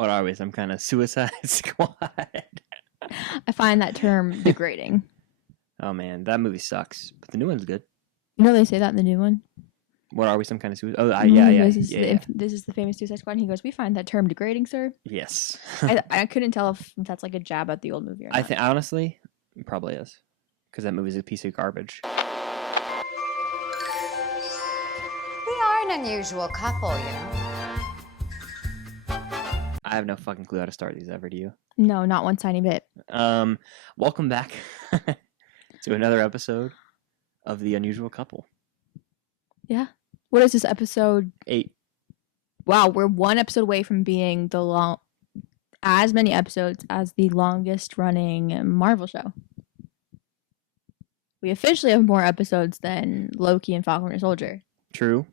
What are we? Some kind of Suicide Squad? I find that term degrading. Oh man, that movie sucks. But the new one's good. You know they say that in the new one? What are we? Some kind of suicide? Oh, This is the famous Suicide Squad. And he goes, "We find that term degrading, sir." Yes. I couldn't tell if that's like a jab at the old movie or not. I think honestly, it probably is, because that movie's a piece of garbage. We are an unusual couple, you know. I have no fucking clue how to start these ever. Do you? No, not one tiny bit. Welcome back to another episode of The Unusual Couple. Yeah. What is this, episode 8? Wow, we're one episode away from being as many episodes as the longest running Marvel show. We officially have more episodes than Loki and Falcon Winter Soldier. True.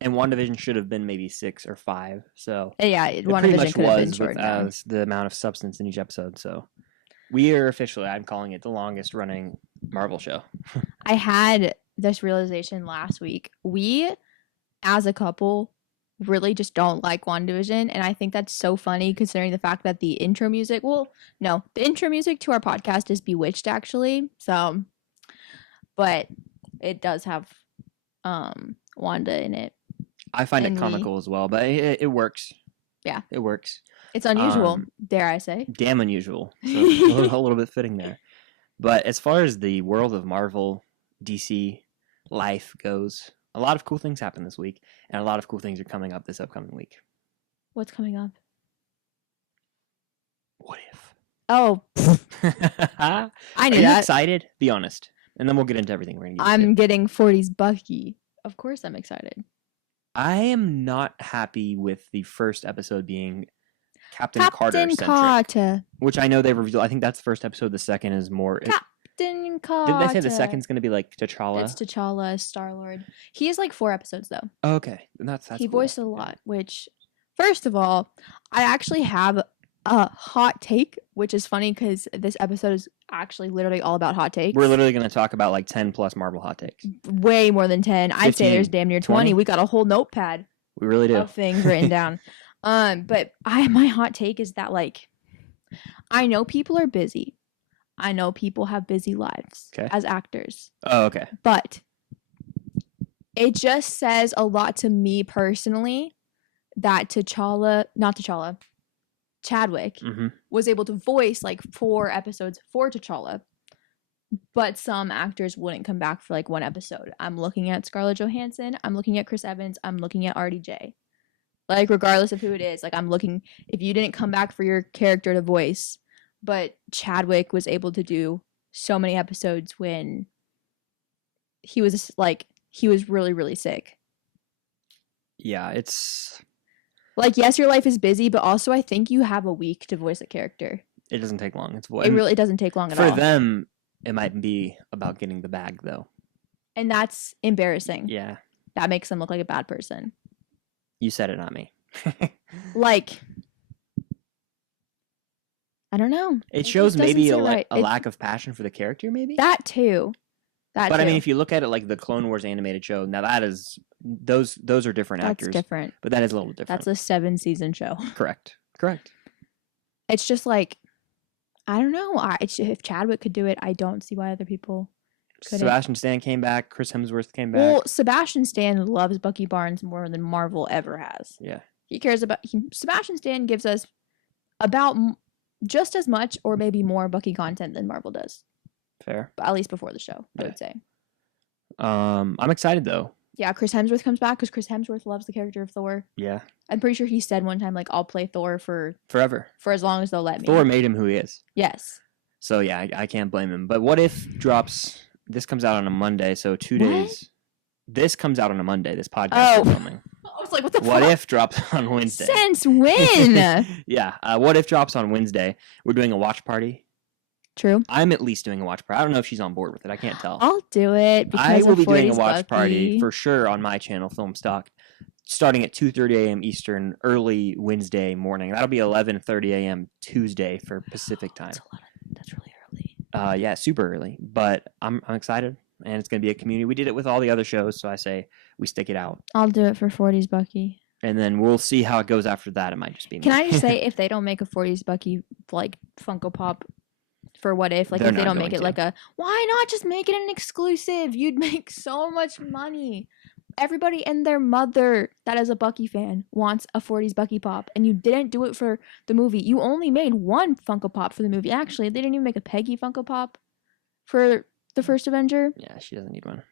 And WandaVision should have been maybe 6 or 5. So yeah, it pretty much could have been was shortened down. with the amount of substance in each episode. So we are officially, I'm calling it the longest running Marvel show. I had this realization last week. We, as a couple, really just don't like WandaVision, and I think that's so funny considering the fact that the intro music, the intro music to our podcast is Bewitched, actually. So, but it does have Wanda in it. I find it comical as well, but it works. Yeah. It works. It's unusual, dare I say. Damn unusual. So a little bit fitting there. But as far as the world of Marvel, DC life goes, a lot of cool things happen this week, and a lot of cool things are coming up this upcoming week. What's coming up? What if? Oh. I knew that. Are you excited? Be honest. And then we'll get into everything we're going to get I'm getting 40s Bucky. Of course I'm excited. I am not happy with the first episode being Captain Carter-centric. Carter. Which I know they revealed. I think that's the first episode. The second is more... Captain Carter. Didn't they say the second's going to be like T'Challa? It's T'Challa, Star-Lord. He has like 4 episodes though. Oh, okay. That's he cool. voiced a lot, which, first of all, I actually have a hot take, which is funny because this episode is actually literally all about hot takes. We're literally going to talk about like 10 plus Marvel hot takes. Way more than 10. 15, I'd say there's damn near 20. We got a whole notepad. We really do. Of things written down. But my hot take is that, like, I know people are busy. I know people have busy lives as actors. Oh, okay. But it just says a lot to me personally that Chadwick was able to voice like 4 episodes for T'Challa, but some actors wouldn't come back for like 1 episode. I'm looking at Scarlett Johansson, I'm looking at Chris Evans, I'm looking at RDJ. Like, regardless of who it is, like, I'm looking, if you didn't come back for your character to voice, but Chadwick was able to do so many episodes when he was really, really sick. Yeah, it's... Like, yes, your life is busy, but also I think you have a week to voice a character. It doesn't take long. It really doesn't take long at all. For them, it might be about getting the bag, though. And that's embarrassing. Yeah. That makes them look like a bad person. You said it, not me. Like, I don't know. It shows maybe a lack of passion for the character, maybe? That too. But I mean, if you look at it like the Clone Wars animated show, now that is those are different actors. That's different. But that is a little different. That's a 7-season show. Correct. It's just like, I don't know. If Chadwick could do it, I don't see why other people couldn't. Sebastian Stan came back. Chris Hemsworth came back. Well, Sebastian Stan loves Bucky Barnes more than Marvel ever has. Yeah. He cares about... Sebastian Stan gives us about just as much or maybe more Bucky content than Marvel does. Fair. At least before the show, I would say. I'm excited, though. Yeah, Chris Hemsworth comes back because Chris Hemsworth loves the character of Thor. Yeah. I'm pretty sure he said one time, like, I'll play Thor forever. For as long as they'll let me. Thor made him who he is. Yes. So, yeah, I can't blame him. But What If drops... This comes out on a Monday, so 2 days. This comes out on a Monday, this podcast we're filming. I was like, what the fuck? What If drops on Wednesday. Since when? Yeah. What If drops on Wednesday. We're doing a watch party. True. I'm at least doing a watch party. I don't know if she's on board with it. I can't tell. I'll do it. I will be doing a watch party for sure on my channel, Film Stock, starting at 2:30 a.m. Eastern, early Wednesday morning. That'll be 11:30 a.m. Tuesday for Pacific time. That's really early. Yeah, super early. But I'm excited, and it's going to be a community. We did it with all the other shows, so I say we stick it out. I'll do it for 40s Bucky. And then we'll see how it goes after that. It might just be me. Can I just say, if they don't make a 40s Bucky like Funko Pop for What If, like They're if they not don't make going it to. like a, why not just make it an exclusive? You'd make so much money. Everybody and their mother that is a Bucky fan wants a 40s Bucky Pop, and you didn't do it for the movie. You only made one Funko Pop for the movie. Actually, they didn't even make a Peggy Funko Pop for the first Avenger. Yeah, she doesn't need one.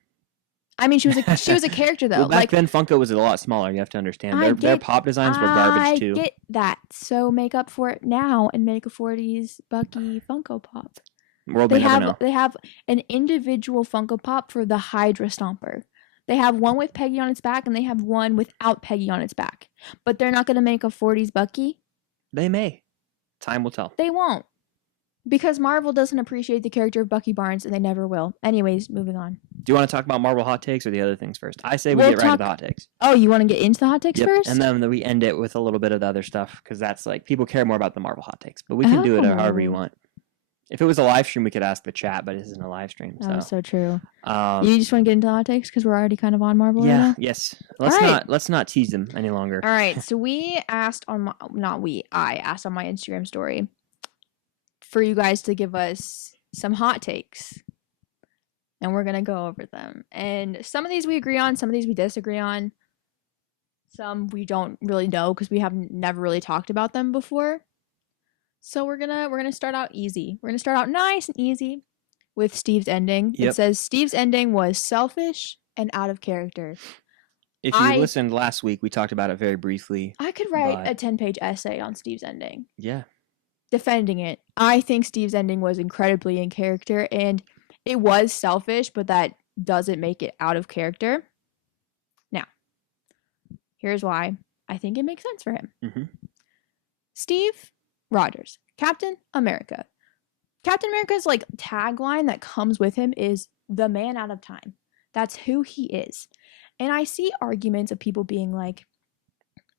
I mean, she was a character though. Well, back then Funko was a lot smaller. You have to understand. Their pop designs were garbage too. I get that. So make up for it now and make a 40s Bucky Funko Pop. World may never know. They have an individual Funko Pop for the Hydra Stomper. They have one with Peggy on its back, and they have one without Peggy on its back. But they're not going to make a 40s Bucky. They may. Time will tell. They won't. Because Marvel doesn't appreciate the character of Bucky Barnes, and they never will. Anyways, moving on. Do you want to talk about Marvel hot takes or the other things first? I say we get right to the hot takes. Oh, you want to get into the hot takes first? And then we end it with a little bit of the other stuff, because that's like, people care more about the Marvel hot takes. But we can do it however you want. If it was a live stream, we could ask the chat, but it isn't a live stream. Oh, so true. You just want to get into the hot takes because we're already kind of on Marvel right now? Yes. Let's not tease them any longer. All right. So I asked on my Instagram story for you guys to give us some hot takes. And we're going to go over them. And some of these we agree on, some of these we disagree on. Some we don't really know because we have never really talked about them before. So we're gonna start out easy. We're gonna start out nice and easy with Steve's ending. Yep. It says Steve's ending was selfish and out of character. If you listened last week, we talked about it very briefly. I could write a 10-page essay on Steve's ending. Yeah. Defending it. I think Steve's ending was incredibly in character, and it was selfish, but that doesn't make it out of character. Now, here's why I think it makes sense for him. Mm-hmm. Steve Rogers, Captain America. Captain America's like tagline that comes with him is the man out of time. That's who he is. And I see arguments of people being like,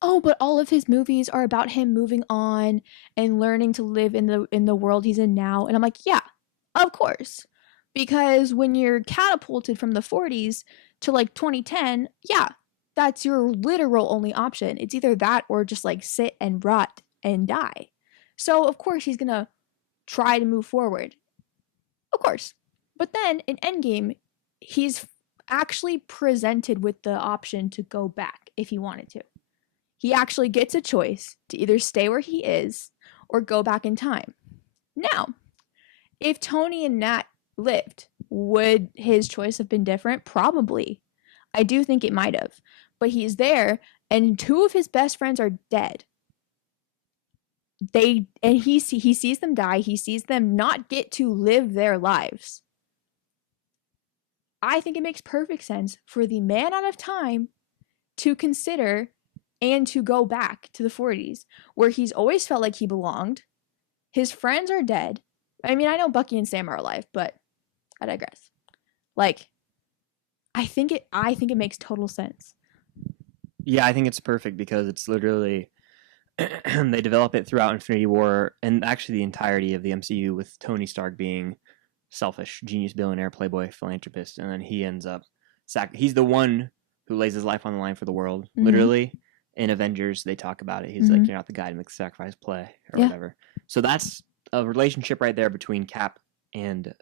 oh, but all of his movies are about him moving on and learning to live in the world he's in now. And I'm like, yeah, of course. Because when you're catapulted from the 40s to like 2010, yeah, that's your literal only option. It's either that or just like sit and rot and die. So, of course, he's going to try to move forward. Of course. But then, in Endgame, he's actually presented with the option to go back if he wanted to. He actually gets a choice to either stay where he is or go back in time. Now, if Tony and Nat lived, would his choice have been different? Probably. I do think it might have. But he's there, and two of his best friends are dead. He sees them die. He sees them not get to live their lives. I think it makes perfect sense for the man out of time to consider and to go back to the 40s, where he's always felt like he belonged. His friends are dead. I mean, I know Bucky and Sam are alive, but I digress. Like, I think it makes total sense. Yeah, I think it's perfect because it's literally they develop it throughout Infinity War and actually the entirety of the MCU with Tony Stark being selfish, genius billionaire, playboy, philanthropist, and then he ends up he's the one who lays his life on the line for the world. Mm-hmm. Literally, in Avengers, they talk about it. He's like, you're not the guy to make the sacrifice play or whatever. So that's a relationship right there between Cap and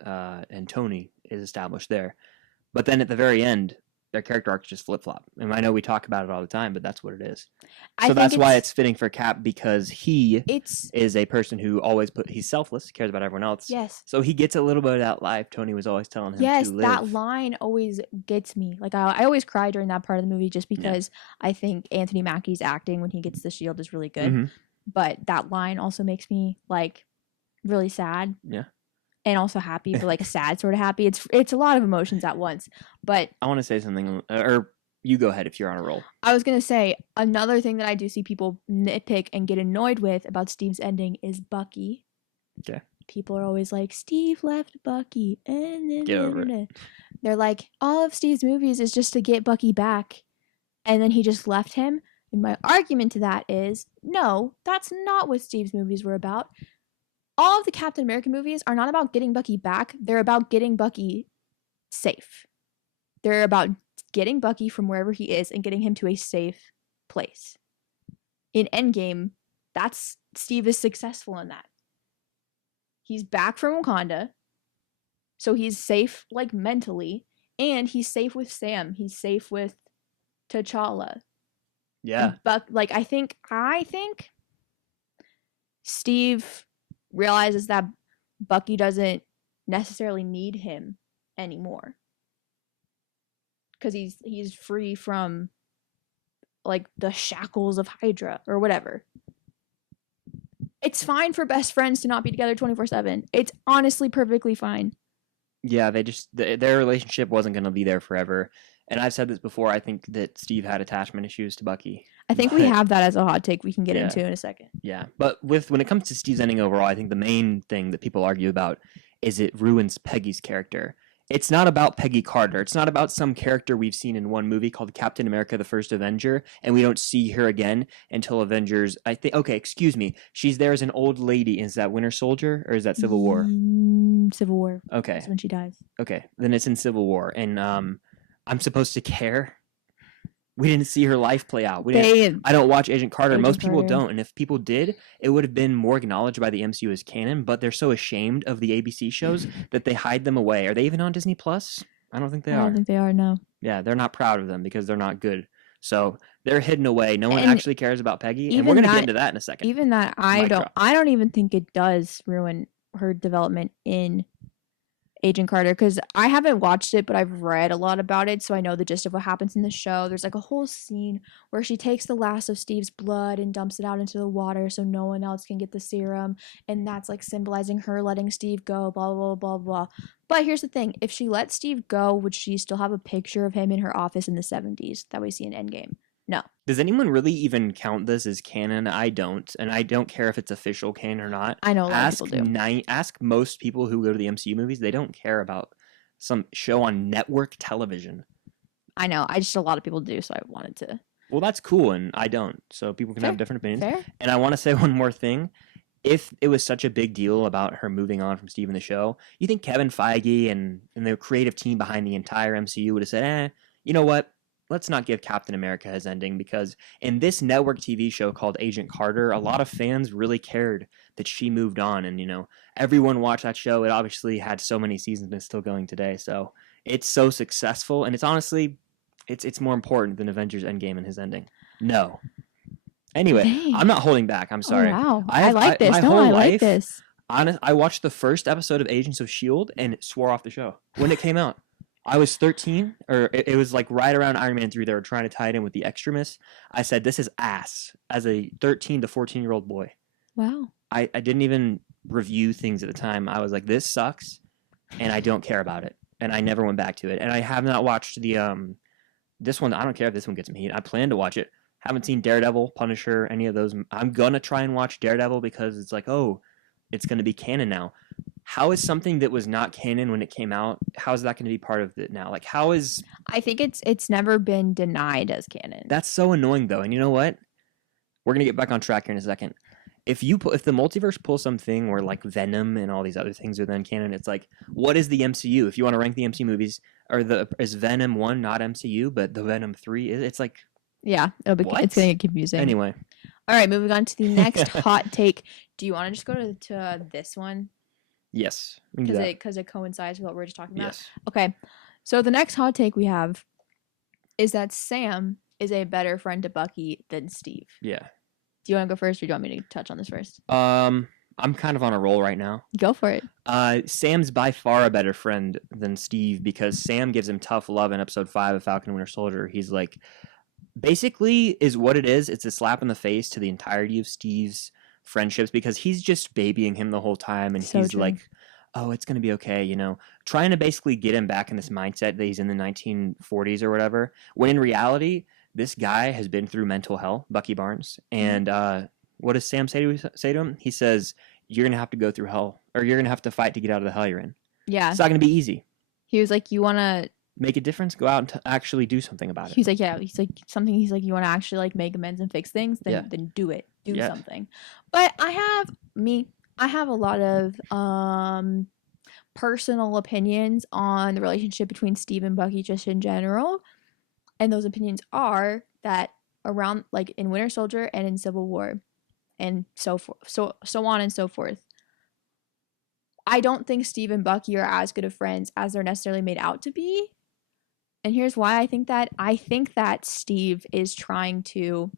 Tony is established there. But then at the very end, their character arcs just flip-flop. And I know we talk about it all the time, but that's what it is. So that's why it's fitting for Cap, because he is a person who he's selfless, cares about everyone else. Yes. So he gets a little bit of that life Tony was always telling him to live. Yes, that line always gets me. Like, I always cry during that part of the movie just because I think Anthony Mackie's acting when he gets the shield is really good. Mm-hmm. But that line also makes me, like, really sad. Yeah. And also happy, but like a sad sort of happy. It's a lot of emotions at once. But I want to say something, or you go ahead if you're on a roll. I was going to say, another thing that I do see people nitpick and get annoyed with about Steve's ending is Bucky. Okay. People are always like, Steve left Bucky. Get over it. They're like, all of Steve's movies is just to get Bucky back. And then he just left him. And my argument to that is, no, that's not what Steve's movies were about. All of the Captain America movies are not about getting Bucky back. They're about getting Bucky safe. They're about getting Bucky from wherever he is and getting him to a safe place. in Endgame, that's Steve is successful in that. He's back from Wakanda, so he's safe, like, mentally, and he's safe with Sam. He's safe with T'Challa. Yeah. But, like, I think Steve realizes that Bucky doesn't necessarily need him anymore. Because he's free from, like, the shackles of Hydra or whatever. It's fine for best friends to not be together 24/7. It's honestly perfectly fine. Yeah, their relationship wasn't going to be there forever. And I've said this before, I think that Steve had attachment issues to Bucky. I think we have that as a hot take we can get into in a second. Yeah, but when it comes to Steve's ending overall, I think the main thing that people argue about is it ruins Peggy's character. It's not about Peggy Carter. It's not about some character we've seen in one movie called Captain America: The First Avenger, and we don't see her again until Avengers. Excuse me. She's there as an old lady. Is that Winter Soldier or is that Civil War? Civil War. Okay. That's when she dies. Okay, then it's in Civil War, and I'm supposed to care. We didn't see her life play out. I don't watch Agent Carter. Most people don't. And if people did, it would have been more acknowledged by the MCU as canon, but they're so ashamed of the ABC shows that they hide them away. Are they even on Disney Plus? I don't think they are. I don't think they are, no. Yeah, they're not proud of them because they're not good. So they're hidden away. No one actually cares about Peggy. And we're going to get into that in a second. Even that, I don't even think it does ruin her development in Agent Carter, because I haven't watched it, but I've read a lot about it, so I know the gist of what happens in the show. There's like a whole scene where she takes the last of Steve's blood and dumps it out into the water so no one else can get the serum, and that's like symbolizing her letting Steve go, blah, blah, blah, blah. But here's the thing. If she let Steve go, would she still have a picture of him in her office in the 70s that we see in Endgame? No. Does anyone really even count this as canon? I don't, and I don't care if it's official canon or not. I know a lot of people do. Ask most people who go to the MCU movies. They don't care about some show on network television. I know. A lot of people do, so I wanted to. Well, that's cool, and I don't. So people can have different opinions. Fair. And I want to say one more thing. If it was such a big deal about her moving on from Steve in the show, you think Kevin Feige and the creative team behind the entire MCU would have said, you know what? Let's not give Captain America his ending, because in this network TV show called Agent Carter, a lot of fans really cared that she moved on, and everyone watched that show. It obviously had so many seasons and it's still going today, so it's so successful, and it's honestly it's more important than Avengers Endgame and his ending. No. Anyway, dang. I'm not holding back. I'm sorry. Oh, wow. I like this. I like this. I watched the first episode of Agents of S.H.I.E.L.D. and swore off the show when it came out. I was 13, or it was like right around Iron Man 3. They were trying to tie it in with the Extremis. I said, this is ass, as a 13 to 14-year-old boy. Wow. I didn't even review things at the time. I was like, this sucks, and I don't care about it. And I never went back to it. And I have not watched this one. I don't care if this one gets me heat. I plan to watch it. Haven't seen Daredevil, Punisher, any of those. I'm going to try and watch Daredevil because it's like, oh, it's going to be canon now. How is something that was not canon when it came out, how is that going to be part of it now? Like, how is... I think it's never been denied as canon. That's so annoying, though. And you know what? We're going to get back on track here in a second. If the multiverse pulls something where, like, Venom and all these other things are then canon, it's like, what is the MCU? If you want to rank the MCU movies, is Venom 1 not MCU, but the Venom 3 is? It's like... Yeah, it's going to get confusing. Anyway. All right, moving on to the next hot take. Do you want to just go to this one? Yes. Because it coincides with what we're just talking about? Yes. Okay. So the next hot take we have is that Sam is a better friend to Bucky than Steve. Yeah. Do you want to go first, or do you want me to touch on this first? I'm kind of on a roll right now. Go for it. Sam's by far a better friend than Steve, because Sam gives him tough love in episode 5 of Falcon and Winter Soldier. He's like, basically is what it is. It's a slap in the face to the entirety of Steve's friendships, because he's just babying him the whole time, and he's like, oh, it's going to be okay, trying to basically get him back in this mindset that he's in the 1940s or whatever, when in reality, this guy has been through mental hell, Bucky Barnes, and what does Sam say to him? He says, you're going to have to go through hell, or you're going to have to fight to get out of the hell you're in. Yeah. It's not going to be easy. He was like, you want to... make a difference, go out and actually do something about it. He's like, you want to actually like make amends and fix things, then do it. Do something. But I have a lot of personal opinions on the relationship between Steve and Bucky just in general. And those opinions are that around like in Winter Soldier and in Civil War and so on and so forth. I don't think Steve and Bucky are as good of friends as they're necessarily made out to be. And here's why I think that. I think that Steve is trying to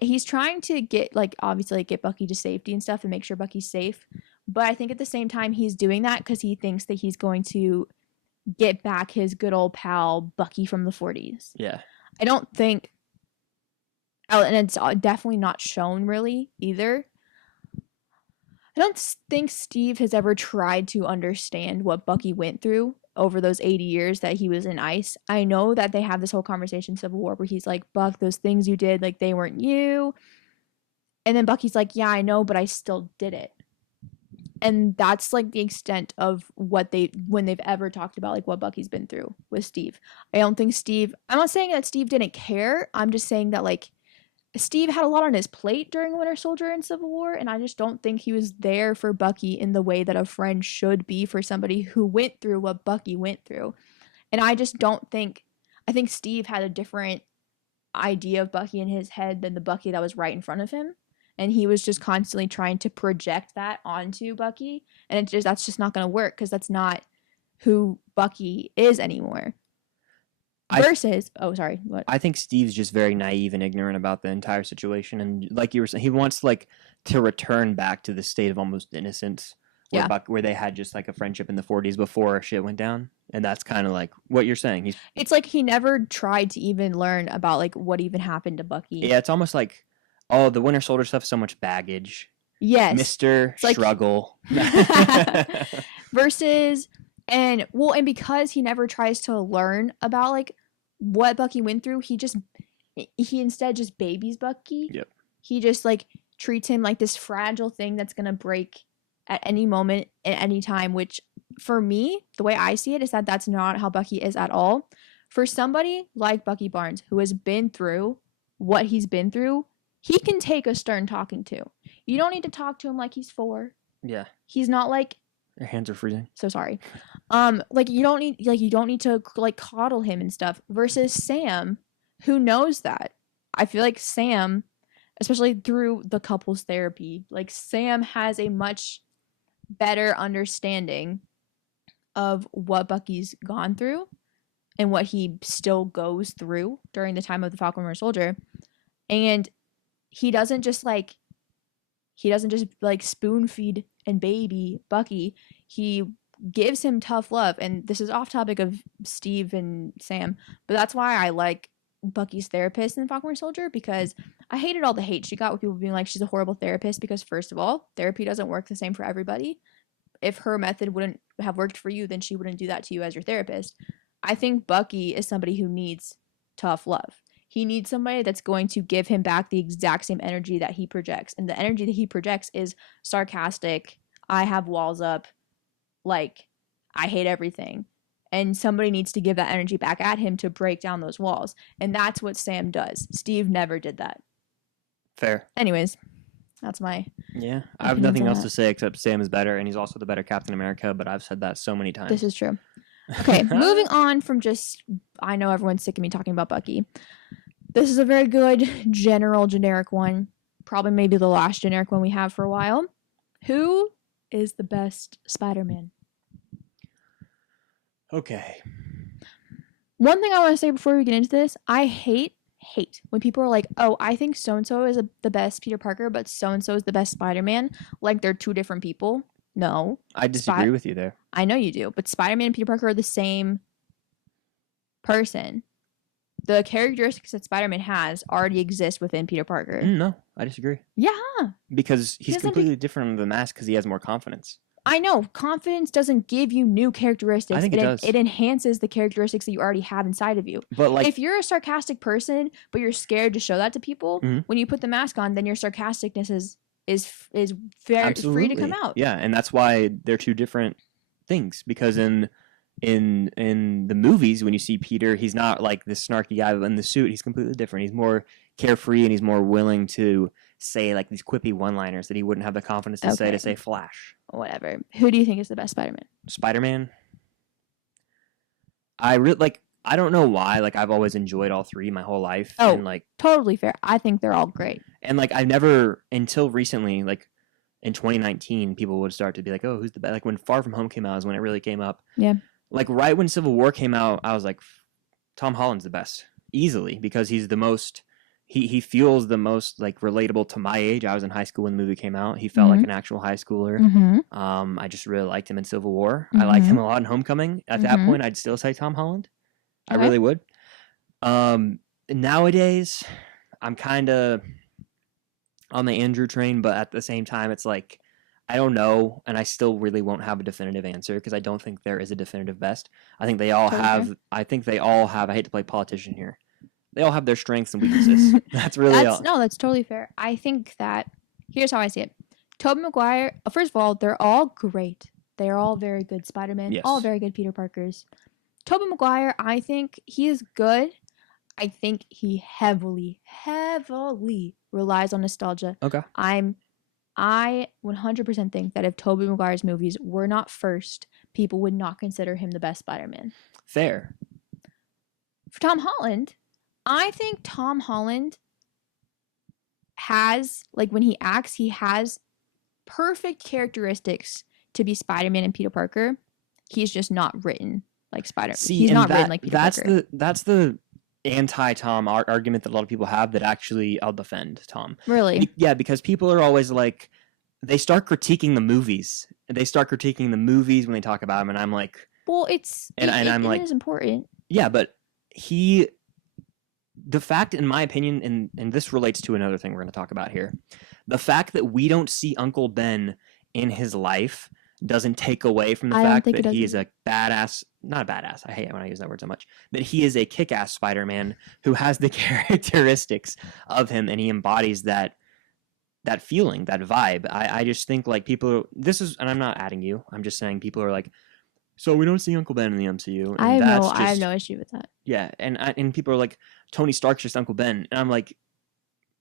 he's trying to get, like, obviously, like, get Bucky to safety and stuff and make sure Bucky's safe. But I think at the same time he's doing that because he thinks that he's going to get back his good old pal Bucky from the 40s. Yeah. I don't think, and it's definitely not shown really either. I don't think Steve has ever tried to understand what Bucky went through over those 80 years that he was in ice. I know that they have this whole conversation in Civil War where he's like, Buck, those things you did, like, they weren't you. And then Bucky's like, yeah, I know, but I still did it. And that's, like, the extent of when they've ever talked about, like, what Bucky's been through with Steve. I don't think I'm not saying that Steve didn't care. I'm just saying that, like, Steve had a lot on his plate during Winter Soldier and Civil War, and I just don't think he was there for Bucky in the way that a friend should be for somebody who went through what Bucky went through. And I just don't think, I think Steve had a different idea of Bucky in his head than the Bucky that was right in front of him. And he was just constantly trying to project that onto Bucky. And that's just not going to work because that's not who Bucky is anymore. Versus, what? I think Steve's just very naive and ignorant about the entire situation. And like you were saying, he wants, like, to return back to the state of almost innocence where they had just, like, a friendship in the 40s before shit went down. And that's kind of like what you're saying. It's like he never tried to even learn about, like, what even happened to Bucky. Yeah, it's almost like, oh, the Winter Soldier stuff, so much baggage. Yes. Mr. Struggle. Versus, and because he never tries to learn about, like, what Bucky went through, he instead just babies Bucky. Yep. He just, like, treats him like this fragile thing that's gonna break at any moment at any time, which for me, the way I see it is that that's not how Bucky is at all. For somebody like Bucky Barnes who has been through what he's been through, he can take a stern talking to. You don't need to talk to him like he's 4. Yeah. He's not like, your hands are freezing. so sorry. You don't need to, like, coddle him and stuff. Versus Sam, who knows that. I feel like Sam, especially through the couples therapy, like, Sam has a much better understanding of what Bucky's gone through and what he still goes through during the time of the Falcon Winter Soldier. And he doesn't just spoon feed and baby Bucky. He gives him tough love. And this is off topic of Steve and Sam, but that's why I like Bucky's therapist in Falcon Winter Soldier, because I hated all the hate she got with people being like, she's a horrible therapist, because first of all, therapy doesn't work the same for everybody. If her method wouldn't have worked for you, then she wouldn't do that to you as your therapist. I think Bucky is somebody who needs tough love. He needs somebody that's going to give him back the exact same energy that he projects. And the energy that he projects is sarcastic. I have walls up. Like, I hate everything. And somebody needs to give that energy back at him to break down those walls. And that's what Sam does. Steve never did that. Fair. Anyways, that's my... Yeah, I have nothing else to say except Sam is better, and he's also the better Captain America, but I've said that so many times. This is true. Okay, moving on from just... I know everyone's sick of me talking about Bucky. This is a very good generic one. Probably maybe the last generic one we have for a while. Who is the best Spider-Man? Okay. One thing I want to say before we get into this, I hate when people are like, oh, I think so-and-so is the best Peter Parker, but so-and-so is the best Spider-Man. Like, they're two different people. No. I disagree with you there. I know you do, but Spider-Man and Peter Parker are the same person. The characteristics that Spider-Man has already exist within Peter Parker. No, I disagree. Yeah. Because he's completely different under the mask because he has more confidence. I know. Confidence doesn't give you new characteristics. I think it does. It enhances the characteristics that you already have inside of you. But, like, if you're a sarcastic person, but you're scared to show that to people, when you put the mask on, then your sarcasticness is free to come out. Yeah, and that's why they're two different things. Because in the movies, when you see Peter, he's not like this snarky guy in the suit. He's completely different. He's more carefree and he's more willing to say, like, these quippy one-liners that he wouldn't have the confidence to say Flash. Whatever. Who do you think is the best Spider-Man? Spider-Man? I really like I don't know why. Like, I've always enjoyed all three my whole life. Oh, and, like, totally fair. I think they're all great. And, like, I've never, until recently, like, in 2019, people would start to be like, oh, who's the best? Like, when Far From Home came out is when it really came up. Yeah. Like, right when Civil War came out, I was like, Tom Holland's the best. Easily. Because he's the most, he feels the most, like, relatable to my age. I was in high school when the movie came out. He felt like an actual high schooler. I just really liked him in Civil War. I liked him a lot in Homecoming. At that point, I'd still say Tom Holland. I really would. Nowadays, I'm kind of on the Andrew train, but at the same time, it's like, I don't know, and I still really won't have a definitive answer because I don't think there is a definitive best. I think they all have. I hate to play politician here. They all have their strengths and weaknesses. That's really all. No, that's totally fair. I think that here's how I see it. Tobey Maguire. First of all, they're all great. They're all very good Spider-Man. Yes. All very good Peter Parkers. Tobey Maguire, I think he is good. I think he heavily relies on nostalgia. Okay. I 100% think that if Tobey Maguire's movies were not first, people would not consider him the best Spider-Man. Fair. For Tom Holland, I think Tom Holland has, like, when he acts, he has perfect characteristics to be Spider-Man and Peter Parker. He's just not written like Spider-Man. He's not written like Peter Parker. That's the anti-Tom argument that a lot of people have that actually I'll defend Tom. Really? Yeah, because people are always like, they start critiquing the movies. They start critiquing the movies when they talk about them, and I'm like, well, it is important. Yeah, but the fact, in my opinion, and this relates to another thing we're going to talk about here, the fact that we don't see Uncle Ben in his life doesn't take away from the fact that he is a badass, not a badass, I hate it when I use that word so much, but he is a kick-ass Spider-Man who has the characteristics of him, and he embodies that feeling, that vibe. I just think, like, people, and I'm not adding you, I'm just saying people are like, so we don't see Uncle Ben in the MCU. And I have no issue with that. Yeah, and people are like, Tony Stark's just Uncle Ben, and I'm like,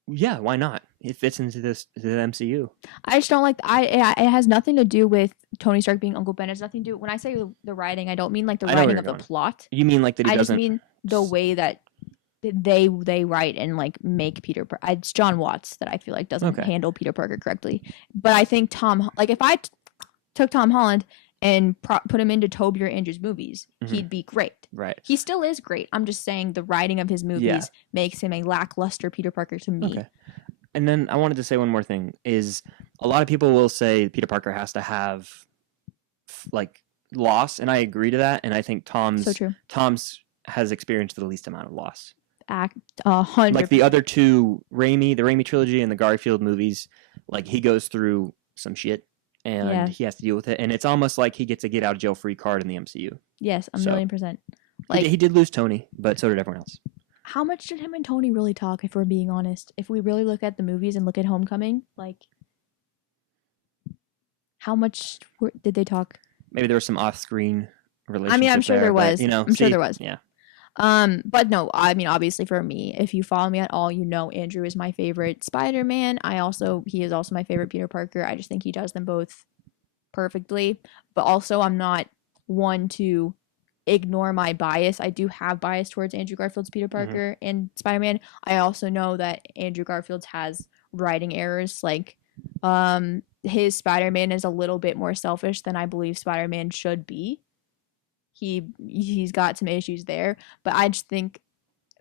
yeah, why not? It fits into the MCU. I just don't like. It has nothing to do with Tony Stark being Uncle Ben. It has nothing to do. When I say the writing, I don't mean like the writing of the plot. You mean like that? I just mean the way that they write and like make Peter. It's John Watts that I feel like doesn't handle Peter Parker correctly. But I think if I took Tom Holland and put him into Tobey or Andrew's movies, he'd be great. Right. He still is great. I'm just saying the writing of his movies makes him a lackluster Peter Parker to me. Okay. And then I wanted to say one more thing, is a lot of people will say Peter Parker has to have, like, loss, and I agree to that, and I think Tom's has experienced the least amount of loss. 100%. Like the other two, the Raimi trilogy and the Garfield movies, like, he goes through some shit. And he has to deal with it. And it's almost like he gets a get out of jail free card in the MCU. Yes, a million percent. Like, he did lose Tony, but so did everyone else. How much did him and Tony really talk, if we're being honest? If we really look at the movies and look at Homecoming, like, how much did they talk? Maybe there was some off-screen relationship. I mean, I'm sure there was. But, I'm sure there was. Yeah. But no, I mean, obviously for me, if you follow me at all, you know Andrew is my favorite Spider-Man. He is also my favorite Peter Parker. I just think he does them both perfectly. But also, I'm not one to ignore my bias. I do have bias towards Andrew Garfield's Peter Parker and Spider-Man. I also know that Andrew Garfield's has writing errors. Like, his Spider-Man is a little bit more selfish than I believe Spider-Man should be. He's got some issues there, but I just think,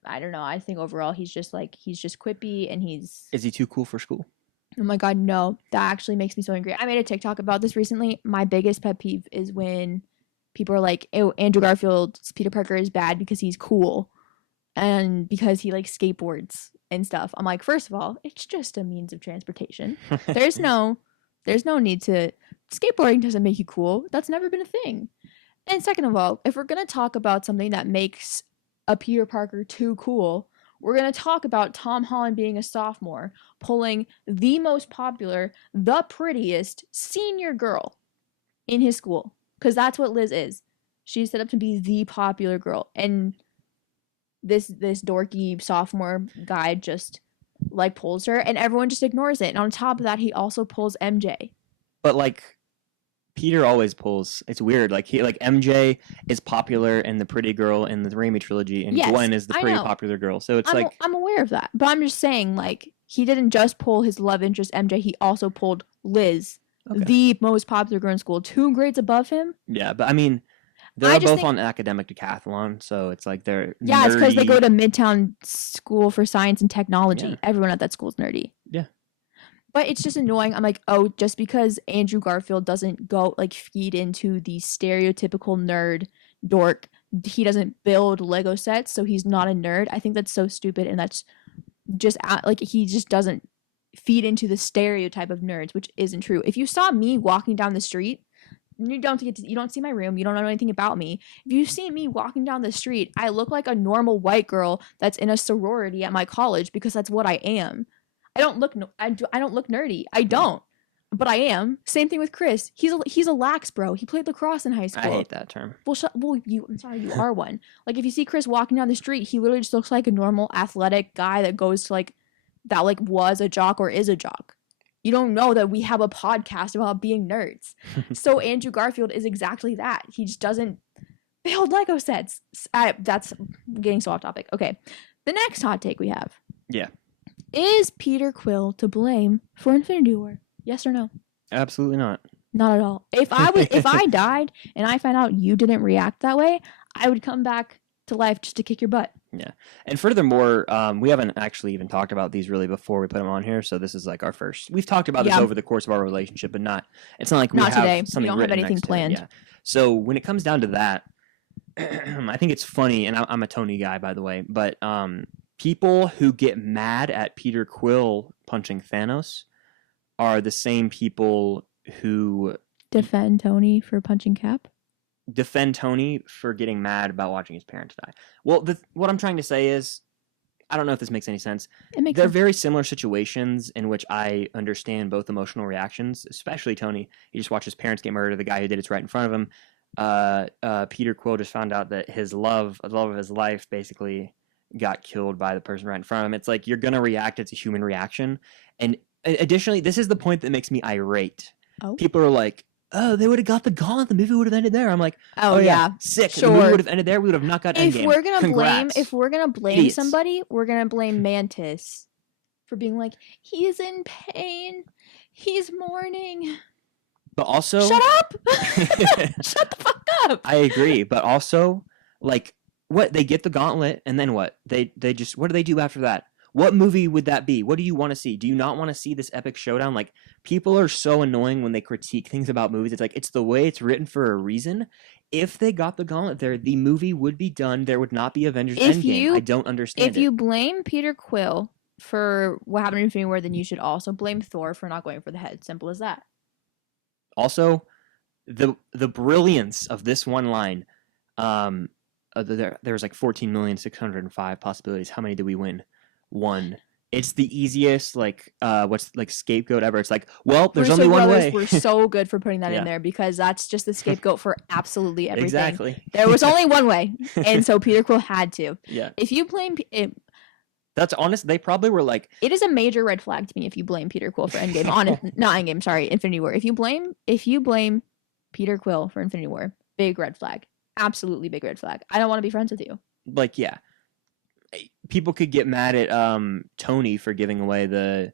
I don't know, I think overall he's just quippy, and Is he too cool for school? Oh my god, no. That actually makes me so angry. I made a TikTok about this recently. My biggest pet peeve is when people are like, oh, Andrew Garfield's Peter Parker is bad because he's cool and because he like skateboards and stuff. I'm like, first of all, it's just a means of transportation. There's no need to, skateboarding doesn't make you cool. That's never been a thing. And second of all, if we're going to talk about something that makes a Peter Parker too cool, we're going to talk about Tom Holland being a sophomore, pulling the most popular, the prettiest senior girl in his school. Because that's what Liz is. She's set up to be the popular girl. And this dorky sophomore guy just, like, pulls her, and everyone just ignores it. And on top of that, he also pulls MJ. But, like, Peter always pulls. It's weird. Like MJ is popular and the pretty girl in the Raimi trilogy, and Yes, Gwen is the I pretty know. popular girl. So it's I'm aware of that, but I'm just saying, like, he didn't just pull his love interest MJ. He also pulled Liz, the most popular girl in school, 2 grades above him. Yeah, but I mean, they're both on academic decathlon, so it's like they're yeah, it's because they nerdy. go to Midtown School for Science and Technology. Yeah. Everyone at that school is nerdy. Yeah. But it's just annoying. I'm like, oh, just because Andrew Garfield doesn't go like feed into the stereotypical nerd dork, he doesn't build Lego sets, so he's not a nerd. I think that's so stupid, and that's just like he just doesn't feed into the stereotype of nerds, which isn't true. If you saw me walking down the street, you don't see my room, you don't know anything about me. If you see me walking down the street, I look like a normal white girl that's in a sorority at my college because that's what I am. I don't look nerdy. I don't. But I am. Same thing with Chris. He's a lax bro. He played lacrosse in high school. I hate that term. Well, I'm sorry, you are one. Like, if you see Chris walking down the street, he literally just looks like a normal athletic guy that goes to was a jock or is a jock. You don't know that we have a podcast about being nerds. So Andrew Garfield is exactly that. He just doesn't build Lego sets. That's getting so off topic. Okay. The next hot take we have. Yeah. Is Peter Quill to blame for Infinity War? Yes or no? Absolutely not. Not at all. If I died and I found out you didn't react that way, I would come back to life just to kick your butt. Yeah. And furthermore, we haven't actually even talked about these really before we put them on here, so this is like our first. We've talked about this over the course of our relationship, but it's not like we have today. Something we don't have anything planned. Yeah. So when it comes down to that, I think it's funny, and I'm a Tony guy, by the way, but people who get mad at Peter Quill punching Thanos are the same people who defend Tony for punching Cap. Defend Tony for getting mad about watching his parents die. Well, what I'm trying to say is, I don't know if this makes any sense. They're very similar situations in which I understand both emotional reactions, especially Tony. He just watched his parents get murdered. The guy who did it's right in front of him. Peter Quill just found out that the love of his life, basically got killed by the person right in front of him. It's like you're gonna react. It's a human reaction. And additionally, this is the point that makes me irate. Oh. People are like, "Oh, they would have got the gauntlet. The movie would have ended there." I'm like, "Oh yeah, sick. Sure. The movie would have ended there. We would have not got Endgame." If we're gonna blame somebody, we're gonna blame Mantis for being like, he's in pain, he's mourning. But also, shut up! Shut the fuck up! I agree, but also, like, what they get the gauntlet, and then what? They just what do they do after that? What movie would that be? What do you want to see? Do you not want to see this epic showdown? Like, people are so annoying when they critique things about movies. It's like, it's the way it's written for a reason. If they got the gauntlet there, the movie would be done. There would not be Avengers Endgame. I don't understand If you blame Peter Quill for what happened in Infinity War, then you should also blame Thor for not going for the head. Simple as that. Also, the brilliance of this one line, there was like 14,605 possibilities. How many did we win? 1. It's the easiest scapegoat ever. It's like, well, there's only one way. We're so good for putting that in there because that's just the scapegoat for absolutely everything. Exactly. There was only one way, and so Peter Quill had to. Yeah. If you blame that's honest. They probably were like, it is a major red flag to me if you blame Peter Quill for Endgame. Not Endgame. Sorry, Infinity War. If you blame Peter Quill for Infinity War, big red flag. Absolutely big red flag. I don't want to be friends with you. Like, yeah. People could get mad at Tony for giving away at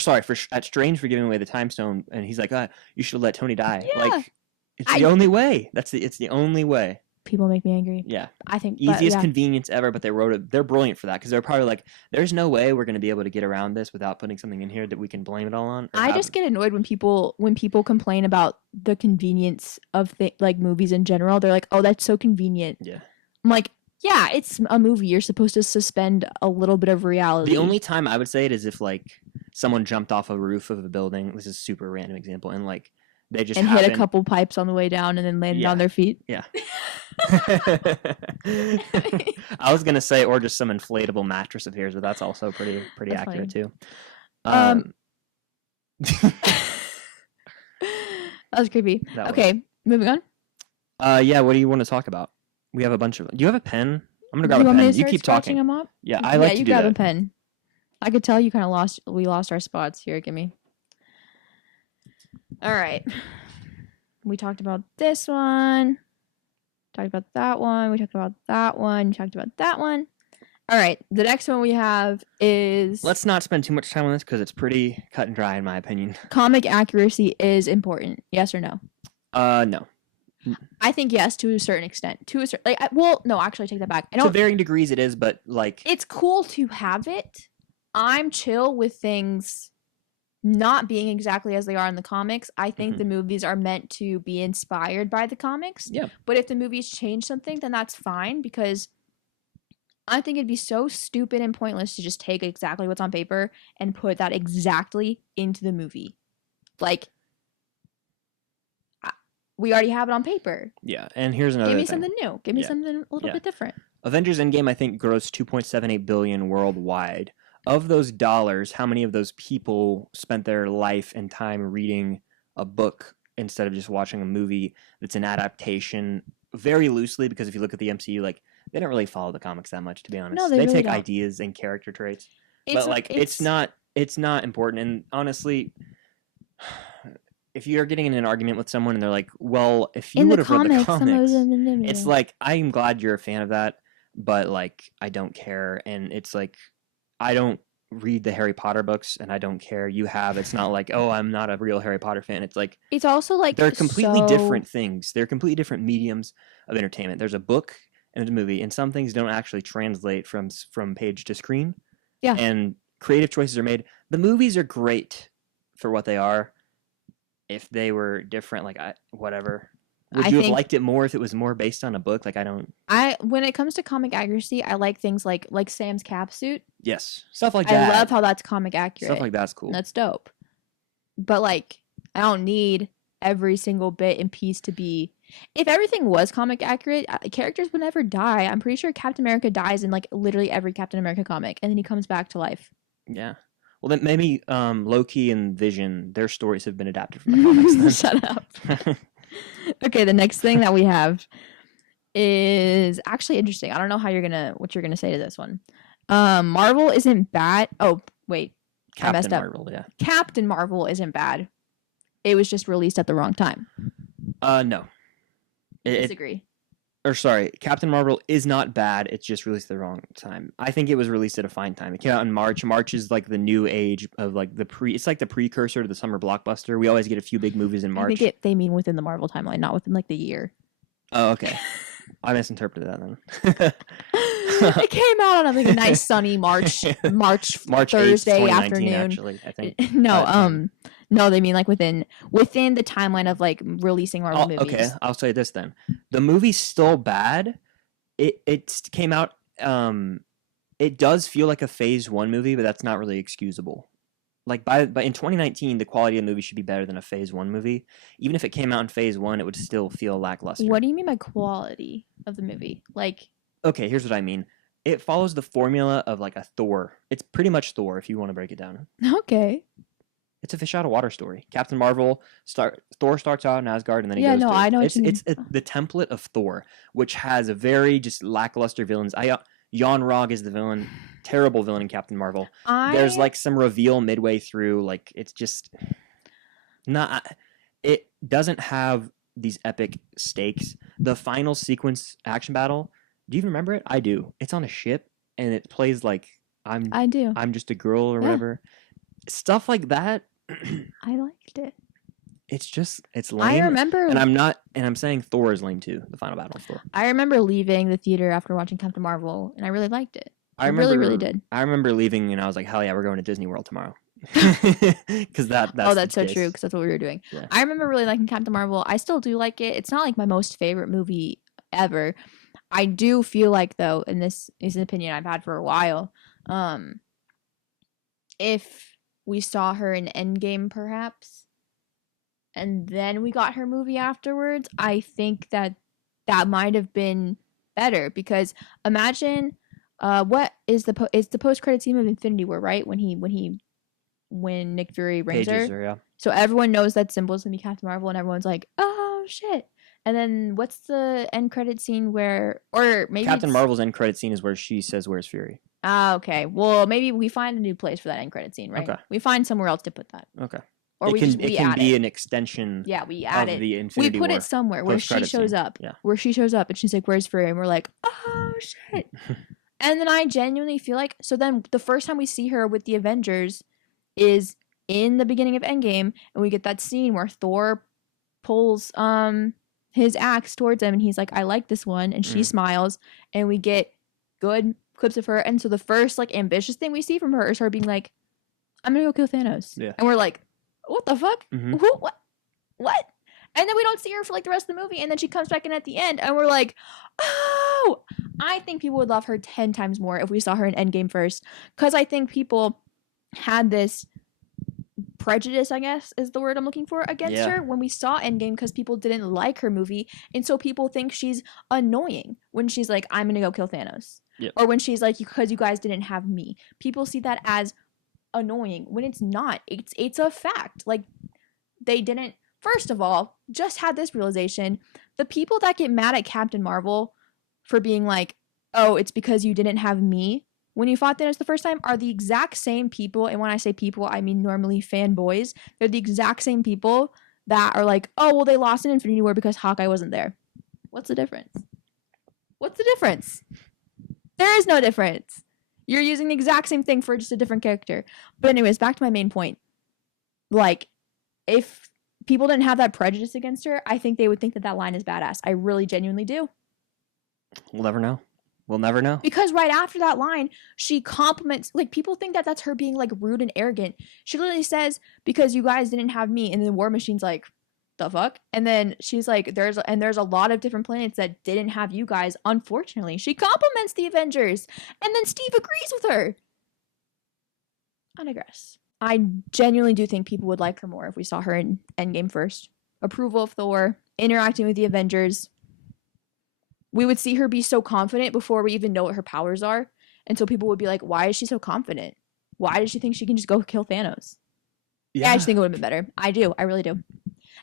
Strange for giving away the time stone, and he's like, you should let Tony die. Yeah. Like, it's the only way. It's the only way. People make me angry. Yeah. I think easiest convenience ever, but they wrote it. They're brilliant for that because they're probably like, there's no way we're going to be able to get around this without putting something in here that we can blame it all on. I just get annoyed when people complain about the convenience of like movies in general. They're like, oh, that's so convenient. Yeah. I'm like, yeah, it's a movie. You're supposed to suspend a little bit of reality. The only time I would say it is if like someone jumped off a roof of a building. This is a super random example, and like they just hit a couple pipes on the way down and then landed on their feet. Yeah. I was gonna say, or just some inflatable mattress appears, but that's also pretty accurate too. That was creepy. Moving on. Yeah. What do you want to talk about? We have a bunch of. Do you have a pen? I'm gonna grab a pen. You keep talking. Them up? Yeah, I like to do that. You grab a pen. I could tell you kind of we lost our spots here. Give me. All right. We talked about this one. Talked about that one. We talked about that one. We talked about that one. All right. The next one we have is... Let's not spend too much time on this because it's pretty cut and dry in my opinion. Comic accuracy is important. Yes or no? No. I think yes to a certain extent. No, actually, I take that back. To varying degrees it is, but like... It's cool to have it. I'm chill with things not being exactly as they are in the comics. I think the movies are meant to be inspired by the comics. Yeah. But if the movies change something, then that's fine, because I think it'd be so stupid and pointless to just take exactly what's on paper and put that exactly into the movie. Like, we already have it on paper. Yeah, and here's another Give me thing. something new. Give me something a little bit different. Avengers Endgame, I think, grossed $2.78 billion worldwide. Of those dollars, how many of those people spent their life and time reading a book instead of just watching a movie that's an adaptation very loosely? Because if you look at the MCU, like, they don't really follow the comics that much, to be honest. No, they really take don't. Ideas and character traits. But like it's not important. And honestly, if you're getting in an argument with someone and they're like, well, if you would have read the comics, it's like, I'm glad you're a fan of that, but like, I don't care. And it's like, I don't read the Harry Potter books and I don't care. You have. It's not like, oh, I'm not a real Harry Potter fan. It's like, it's also like, they're completely different things. They're completely different mediums of entertainment. There's a book and there's a movie, and some things don't actually translate from page to screen. Yeah. And creative choices are made. The movies are great for what they are. If they were different, like whatever. Would you have liked it more if it was more based on a book? Like, when it comes to comic accuracy, I like things like Sam's cap suit. Yes. Stuff like that. I love how that's comic accurate. Stuff like that's cool. That's dope. But like, I don't need every single bit and piece to be... If everything was comic accurate, characters would never die. I'm pretty sure Captain America dies in like literally every Captain America comic, and then he comes back to life. Yeah. Well, then maybe Loki and Vision, their stories have been adapted from the comics. Then. Shut up. Okay, the next thing that we have is actually interesting. I don't know what you're gonna say to this one. Marvel isn't bad. Oh wait, I messed up. Marvel, yeah. Captain Marvel isn't bad. It was just released at the wrong time. No. Disagree. Captain Marvel is not bad. It's just released at the wrong time. I think it was released at a fine time. It came out in March. March is like the new age of like it's like the precursor to the summer blockbuster. We always get a few big movies in March. I think they mean within the Marvel timeline, not within like the year. Oh, okay. I misinterpreted that then. It came out on like a nice sunny March Thursday 8th, afternoon. Actually, I think. No, they mean like within the timeline of like releasing Marvel movies. Okay, I'll say this then. The movie's still bad. It came out. It does feel like a Phase 1 movie, but that's not really excusable. Like by in 2019, the quality of the movie should be better than a Phase 1 movie. Even if it came out in Phase 1, it would still feel lackluster. What do you mean by quality of the movie? Like, okay, here's what I mean. It follows the formula of like a Thor. It's pretty much Thor if you want to break it down. Okay. It's a fish out of water story. Captain Marvel Thor starts out in Asgard and then he goes. I know. It's the template of Thor, which has a very just lackluster villains. Jan Rog is the villain, terrible villain in Captain Marvel. There's like some reveal midway through, like it's just not. It doesn't have these epic stakes. The final sequence action battle. Do you even remember it? I do. It's on a ship and it plays like I do. I'm just a girl or whatever. Stuff like that. I liked it. It's lame. I remember, and I'm saying Thor is lame too. The final battle of Thor. I remember leaving the theater after watching Captain Marvel, and I really liked it. I really did. I remember leaving, and I was like, "Hell yeah, we're going to Disney World tomorrow." Because that's so true. Because that's what we were doing. Yeah. I remember really liking Captain Marvel. I still do like it. It's not like my most favorite movie ever. I do feel like though, and this is an opinion I've had for a while, if we saw her in Endgame perhaps, and then we got her movie afterwards, I think that might have been better, because imagine what is the post-credit scene of Infinity War, right? When Nick Fury rings her. Yeah. So everyone knows that symbol's gonna be Captain Marvel, and everyone's like, oh shit. And then what's the end credit scene or maybe Captain Marvel's end credit scene is where she says, "Where's Fury?" Ah, okay. Well, maybe we find a new place for that end credit scene, right? Okay. We find somewhere else to put that. Okay. or it can add be it. an extension. Yeah, we add of it. the Infinity We put War it somewhere where she post-credit shows scene. up. Yeah. Where she shows up and she's like, "Where's Fury?" And we're like, "Oh shit!" And then I genuinely feel like so. Then the first time we see her with the Avengers is in the beginning of Endgame, and we get that scene where Thor pulls his axe towards him, and he's like, "I like this one," and she smiles, and we get good clips of her. And so the first like ambitious thing we see from her is her being like, "I'm gonna go kill Thanos," and we're like, "What the fuck? What?" And then we don't see her for like the rest of the movie, and then she comes back in at the end, and we're like, "Oh!" I think people would love her 10 times more if we saw her in Endgame first, because I think people had this prejudice, I guess is the word I'm looking for, against her when we saw Endgame, because people didn't like her movie, and so people think she's annoying when she's like, "I'm gonna go kill Thanos," or when she's like, "Because you guys didn't have me." People see that as annoying when it's not. It's a fact. Like, they didn't. First of all, just had this realization: the people that get mad at Captain Marvel for being like, "Oh, it's because you didn't have me when you fought Thanos the first time," are the exact same people, and when I say people, I mean normally fanboys. They're the exact same people that are like, "Oh, well, they lost in Infinity War because Hawkeye wasn't there." What's the difference? What's the difference? There is no difference. You're using the exact same thing for just a different character. But anyways, back to my main point. Like, if people didn't have that prejudice against her, I think they would think that that line is badass. I really genuinely do. We'll never know. We'll never know. Because right after that line, she compliments, like, people think that that's her being, like, rude and arrogant. She literally says, "Because you guys didn't have me," and then War Machine's like, "The fuck?" And then she's like, there's a lot of different planets that didn't have you guys, unfortunately. She compliments the Avengers, and then Steve agrees with her. I digress. I genuinely do think people would like her more if we saw her in Endgame first. Approval of Thor, interacting with the Avengers. We would see her be so confident before we even know what her powers are. And so people would be like, "Why is she so confident? Why does she think she can just go kill Thanos?" Yeah, I just think it would have been better. I do. I really do.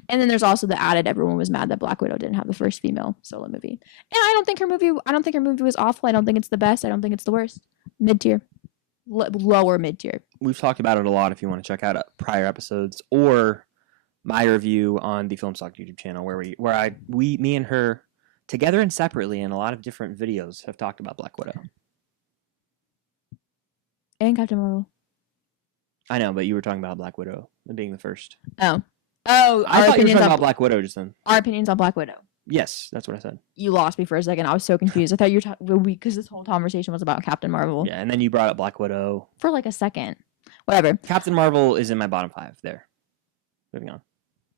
And then there's also the added, everyone was mad that Black Widow didn't have the first female solo movie. And I don't think her movie was awful. I don't think it's the best. I don't think it's the worst. Mid-tier. Lower mid-tier. We've talked about it a lot if you want to check out prior episodes or my review on the Film Stock YouTube channel where me and her together and separately in a lot of different videos have talked about Black Widow. And Captain Marvel. I know, but you were talking about Black Widow being the first. Oh, I thought you were talking about Black Widow just then. Our opinions on Black Widow. Yes, that's what I said. You lost me for a second. I was so confused. I thought you were talking, because this whole conversation was about Captain Marvel. Yeah, and then you brought up Black Widow. For like a second. Whatever. Captain Marvel is in my bottom 5 there. Moving on.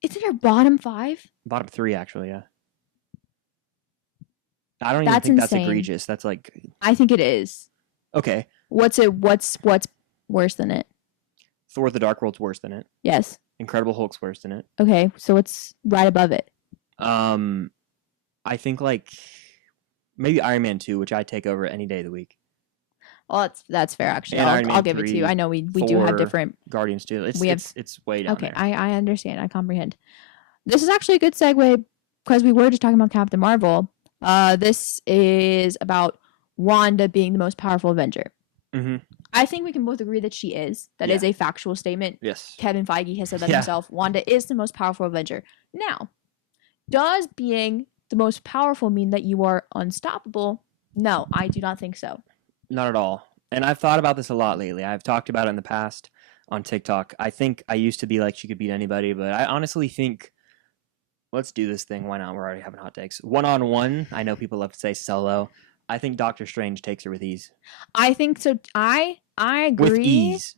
It's in your bottom 5? Bottom 3, actually, yeah. I don't even think that's egregious. That's like... I think it is. Okay. What's worse than it? Thor the Dark World's worse than it. Yes. Incredible Hulk's worse than it. Okay, so what's right above it? I think like maybe Iron Man 2, which I take over any day of the week. Well, that's fair actually. And I'll give it to you. I know we do have different Guardians too. It's way down there. Okay, I understand. I comprehend. This is actually a good segue because we were just talking about Captain Marvel. This is about Wanda being the most powerful Avenger. Mm-hmm. I think we can both agree that she is. That is a factual statement. Yes. Kevin Feige has said that himself. Wanda is the most powerful Avenger. Now, does being the most powerful mean that you are unstoppable? No, I do not think so. Not at all. And I've thought about this a lot lately. I've talked about it in the past on TikTok. I think I used to be like she could beat anybody, but I honestly think let's do this thing. Why not? We're already having hot takes. 1-on-1. I know people love to say solo. I think Doctor Strange takes her with ease. I think so. I agree. With ease.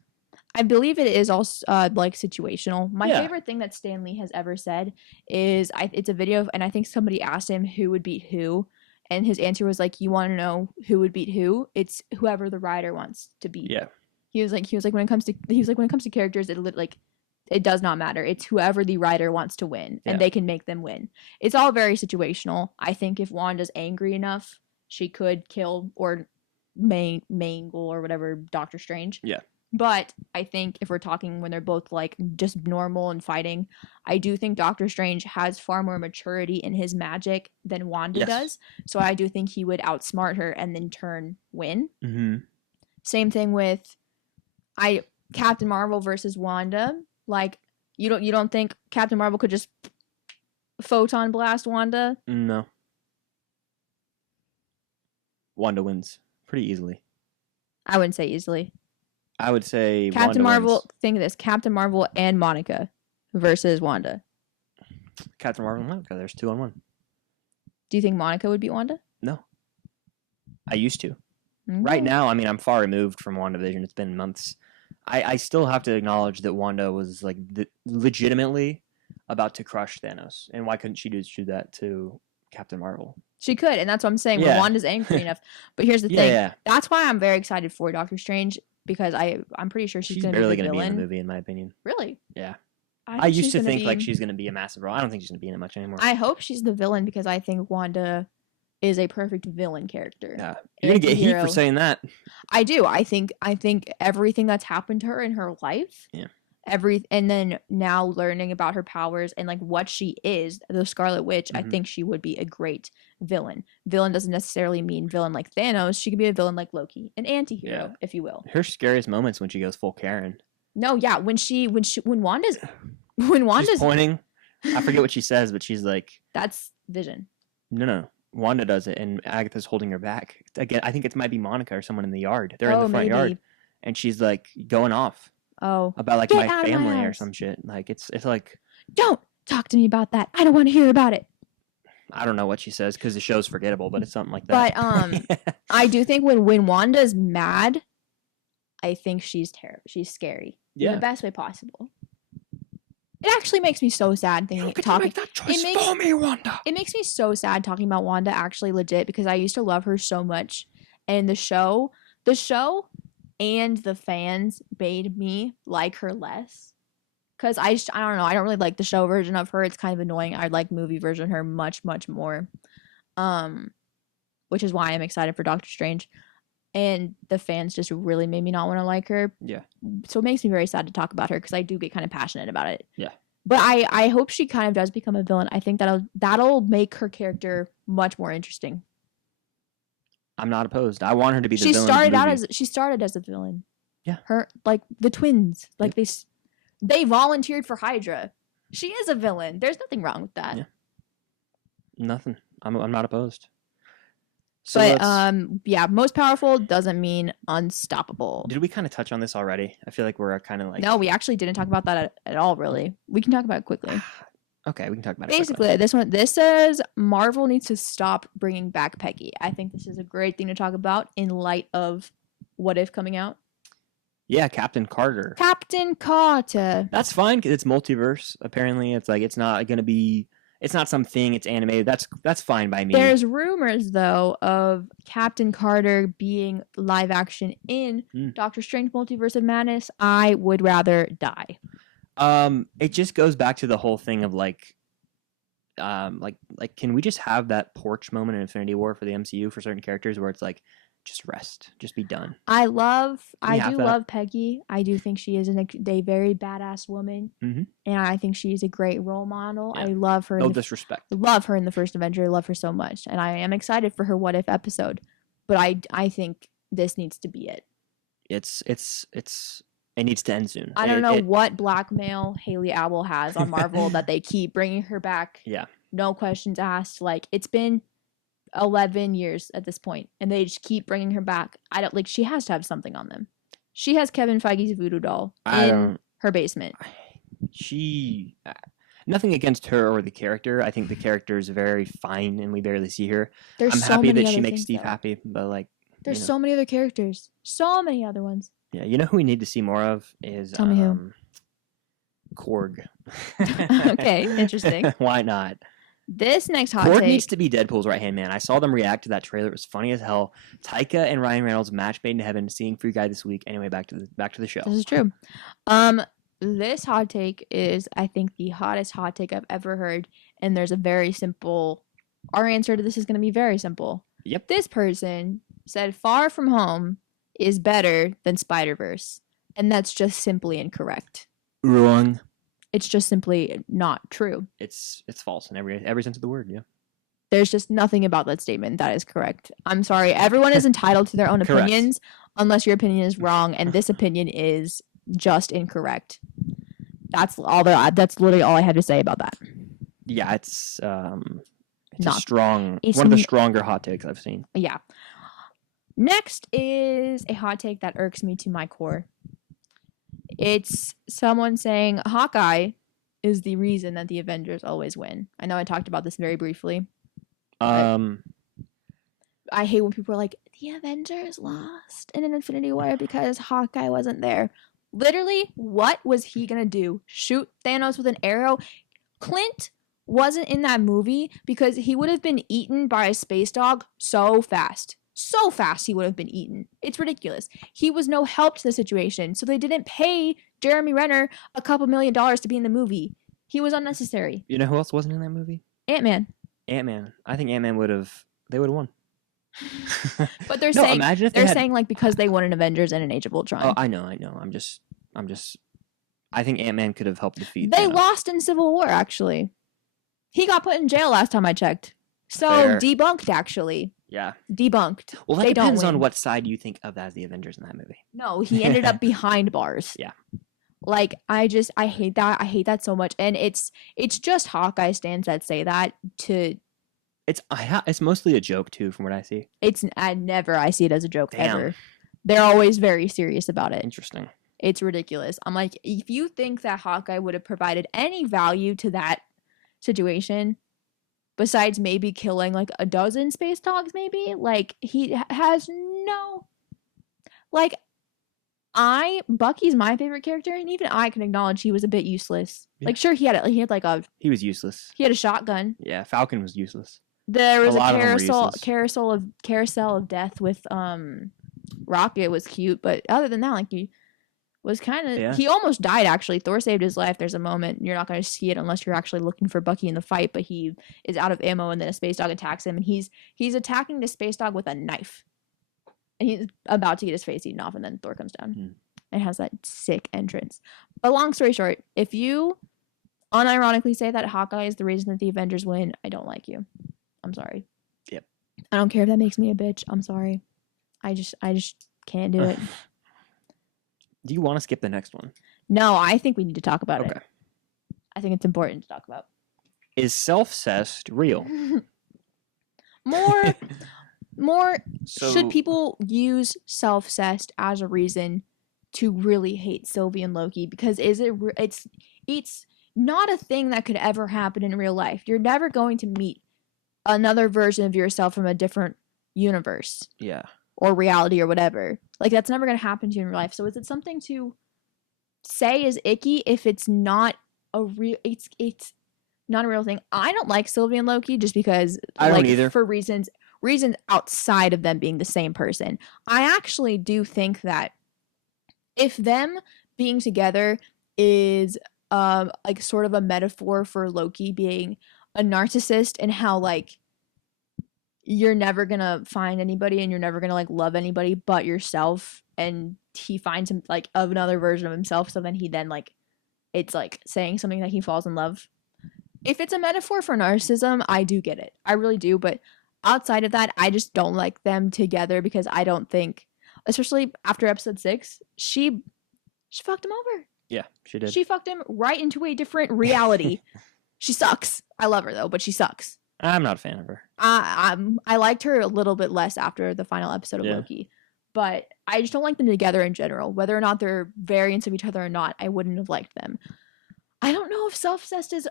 I believe it is also like situational. My favorite thing that Stan Lee has ever said is it's a video, and I think somebody asked him who would beat who, and his answer was like, "You want to know who would beat who? It's whoever the writer wants to beat." Yeah. He was like when it comes to characters, it does not matter. It's whoever the writer wants to win, and they can make them win. It's all very situational. I think if Wanda's angry enough, she could kill or mangle or whatever Doctor Strange. Yeah. But I think if we're talking when they're both like just normal and fighting, I do think Doctor Strange has far more maturity in his magic than Wanda does. So I do think he would outsmart her and then turn win. Mm-hmm. Same thing with Captain Marvel versus Wanda. Like, You don't think Captain Marvel could just photon blast Wanda? No. Wanda wins pretty easily. I wouldn't say easily. I would say Captain Wanda Marvel. wins. Think of this: Captain Marvel and Monica versus Wanda. Captain Marvel and Monica. There's 2-on-1. Do you think Monica would beat Wanda? No. I used to. Okay. Right now, I mean, I'm far removed from WandaVision. It's been months. I still have to acknowledge that Wanda was like legitimately about to crush Thanos, and why couldn't she do that to Captain Marvel? She could, and that's what I'm saying. Yeah. When Wanda's angry enough. But here's the thing. Yeah. That's why I'm very excited for Doctor Strange, because I'm pretty sure she's going to be barely the going to be villain. in the movie, in my opinion. Really? Yeah. I used to think like she's going to be a massive role. I don't think she's going to be in it much anymore. I hope she's the villain, because I think Wanda is a perfect villain character. Yeah. You're going to get heat for saying that. I do. I think everything that's happened to her in her life. Yeah. And then now learning about her powers and like what she is, the Scarlet Witch, I think she would be a great villain. Villain doesn't necessarily mean villain like Thanos. She could be a villain like Loki, an anti-hero, if you will. Her scariest moments when she goes full Karen. No, yeah, when Wanda's she's pointing. I forget what she says, but she's like, that's Vision. No. Wanda does it, and Agatha's holding her back. Again, I think it might be Monica or someone in the yard. They're in the front yard, and she's like going off. About like my family or some shit. Like it's like, don't talk to me about that. I don't want to hear about it. I don't know what she says because the show's forgettable, but it's something like that. But I do think when Wanda's mad, I think she's terrible. She's scary. Yeah. In the best way possible. It actually makes me so sad thinking talking. Make that choice for me, Wanda. It makes me so sad talking about Wanda actually legit, because I used to love her so much, and the show and the fans made me like her less. Cause I don't know, I don't really like the show version of her. It's kind of annoying. I like movie version of her much more, which is why I'm excited for Doctor Strange. And the fans just really made me not want to like her. Yeah. So it makes me very sad to talk about her, because I do get kind of passionate about it. Yeah. But I hope she kind of does become a villain. I think that'll make her character much more interesting. I'm not opposed. I want her to be the villain. She started as a villain. Yeah. Her, like the twins, like they volunteered for Hydra. She is a villain. There's nothing wrong with that. Yeah. Nothing. I'm not opposed. So but most powerful doesn't mean unstoppable. Did we kind of touch on this already? I feel like we're kind of like, no, we actually didn't talk about that at all. Really, we can talk about it quickly. Okay, we can talk about it. Basically, this says Marvel needs to stop bringing back Peggy. I think this is a great thing to talk about in light of What If coming out. Yeah, Captain Carter. Captain Carter. That's fine because it's multiverse. Apparently, it's like it's not going to be. It's not something. It's animated. That's fine by me. There's rumors though of Captain Carter being live action in Doctor Strange Multiverse of Madness. I would rather die. It just goes back to the whole thing of like can we just have that porch moment in Infinity War for the MCU for certain characters where it's like, just rest, just be done. I do love Peggy. I do think she is a very badass woman, and I think she's a great role model. Yeah. I love her. No disrespect. Love her in the first Avenger. Love her so much, and I am excited for her What If episode. But I think this needs to be it. It needs to end soon. I don't know what blackmail Haley Atwell has on Marvel that they keep bringing her back. Yeah. No questions asked. Like, it's been 11 years at this point, and they just keep bringing her back. I don't like. She has to have something on them. She has Kevin Feige's voodoo doll in her basement. Nothing against her or the character. I think the character is very fine, and we barely see her. I'm happy that she makes Steve happy, but like, there's so many other characters, so many other ones. Yeah, you know who we need to see more of is Tell me who. Korg. Okay, interesting. Why not? This next hot Korg take needs to be Deadpool's right hand man. I saw them react to that trailer. It was funny as hell. Taika and Ryan Reynolds match made in heaven. Seeing Free Guy this week. Anyway, back to the show. This is true. This hot take is, I think, the hottest hot take I've ever heard, and there's a very simple. Our answer to this is going to be very simple. Yep. This person said Far From Home is better than Spider-Verse, and that's just simply incorrect. Wrong. It's just simply not true. It's false in every sense of the word. Yeah. There's just nothing about that statement that is correct. I'm sorry. Everyone is entitled to their own opinions, unless your opinion is wrong, and this opinion is just incorrect. That's literally all I had to say about that. Yeah, it's one of It's the stronger hot takes I've seen. Yeah. Next is a hot take that irks me to my core. It's someone saying Hawkeye is the reason that the Avengers always win. I know I talked about this very briefly. I hate when people are like, the Avengers lost in an Infinity War because Hawkeye wasn't there. Literally, what was he gonna do? Shoot Thanos with an arrow? Clint wasn't in that movie because he would have been eaten by a space dog so fast. So fast he would have been eaten. It's ridiculous. He was no help to the situation, so they didn't pay Jeremy Renner a couple $1 million to be in the movie. He was unnecessary. You know who else wasn't in that movie? Ant-Man. I think Ant-Man would have won. But they're saying like because they won an Avengers and an Age of Ultron. Oh, I know. I'm just I think Ant-Man could have helped defeat They Thanos. lost in Civil War, actually. He got put in jail last time I checked. So Fair. debunked, actually. Yeah. Debunked. Well, that They depends don't win. on what side you think of as the Avengers in that movie. No, he ended up behind bars. Yeah. Like, I hate that. I hate that so much. And it's just Hawkeye stands that say that to... It's mostly a joke, too, from what I see. I see it as a joke Damn. ever. They're always very serious about it. Interesting. It's ridiculous. I'm like, if you think that Hawkeye would have provided any value to that situation, besides maybe killing like a dozen space dogs, maybe, like, he has no... Like, Bucky's my favorite character, and even I can acknowledge he was a bit useless. Yeah. Like, sure, he had He was useless. a shotgun. Yeah, Falcon was useless. There was a lot of them were useless. carousel of death with Rocket was cute, but other than that, like, he was kind of... Yeah. He almost died, actually. Thor saved his life. There's a moment. You're not going to see it unless you're actually looking for Bucky in the fight, but he is out of ammo, and then a space dog attacks him, and he's attacking the space dog with a knife. And he's about to get his face eaten off, and then Thor comes down. And has that sick entrance. But long story short, if you unironically say that Hawkeye is the reason that the Avengers win, I don't like you. I'm sorry. Yep. I don't care if that makes me a bitch. I'm sorry. I just can't do it. Do you want to skip the next one? No, I think we need to talk about it. Okay. I think it's important to talk about. Is self-cessed real? More So- should people use self-cessed as a reason to really hate Sylvie and Loki? Because it's not a thing that could ever happen in real life. You're never going to meet another version of yourself from a different universe Yeah. or reality or whatever. Like, that's never going to happen to you in real life. So is it something to say is icky if it's not a real... It's not a real thing. I don't like Sylvie and Loki just because... I don't either. For reasons outside of them being the same person. I actually do think that if them being together is like sort of a metaphor for Loki being a narcissist and how like you're never gonna find anybody and you're never gonna like love anybody but yourself, and he finds him like of another version of himself, so then he like it's like saying something that he falls in love. If it's a metaphor for narcissism, I do get it. I really do, but outside of that, I just don't like them together because I don't think, especially after episode 6, she fucked him over. Yeah, she did. She fucked him right into a different reality. She sucks. I love her though, but she sucks. I'm not a fan of her. I liked her a little bit less after the final episode of Loki, but I just don't like them together in general. Whether or not they're variants of each other or not, I wouldn't have liked them. I don't know if self-cessed is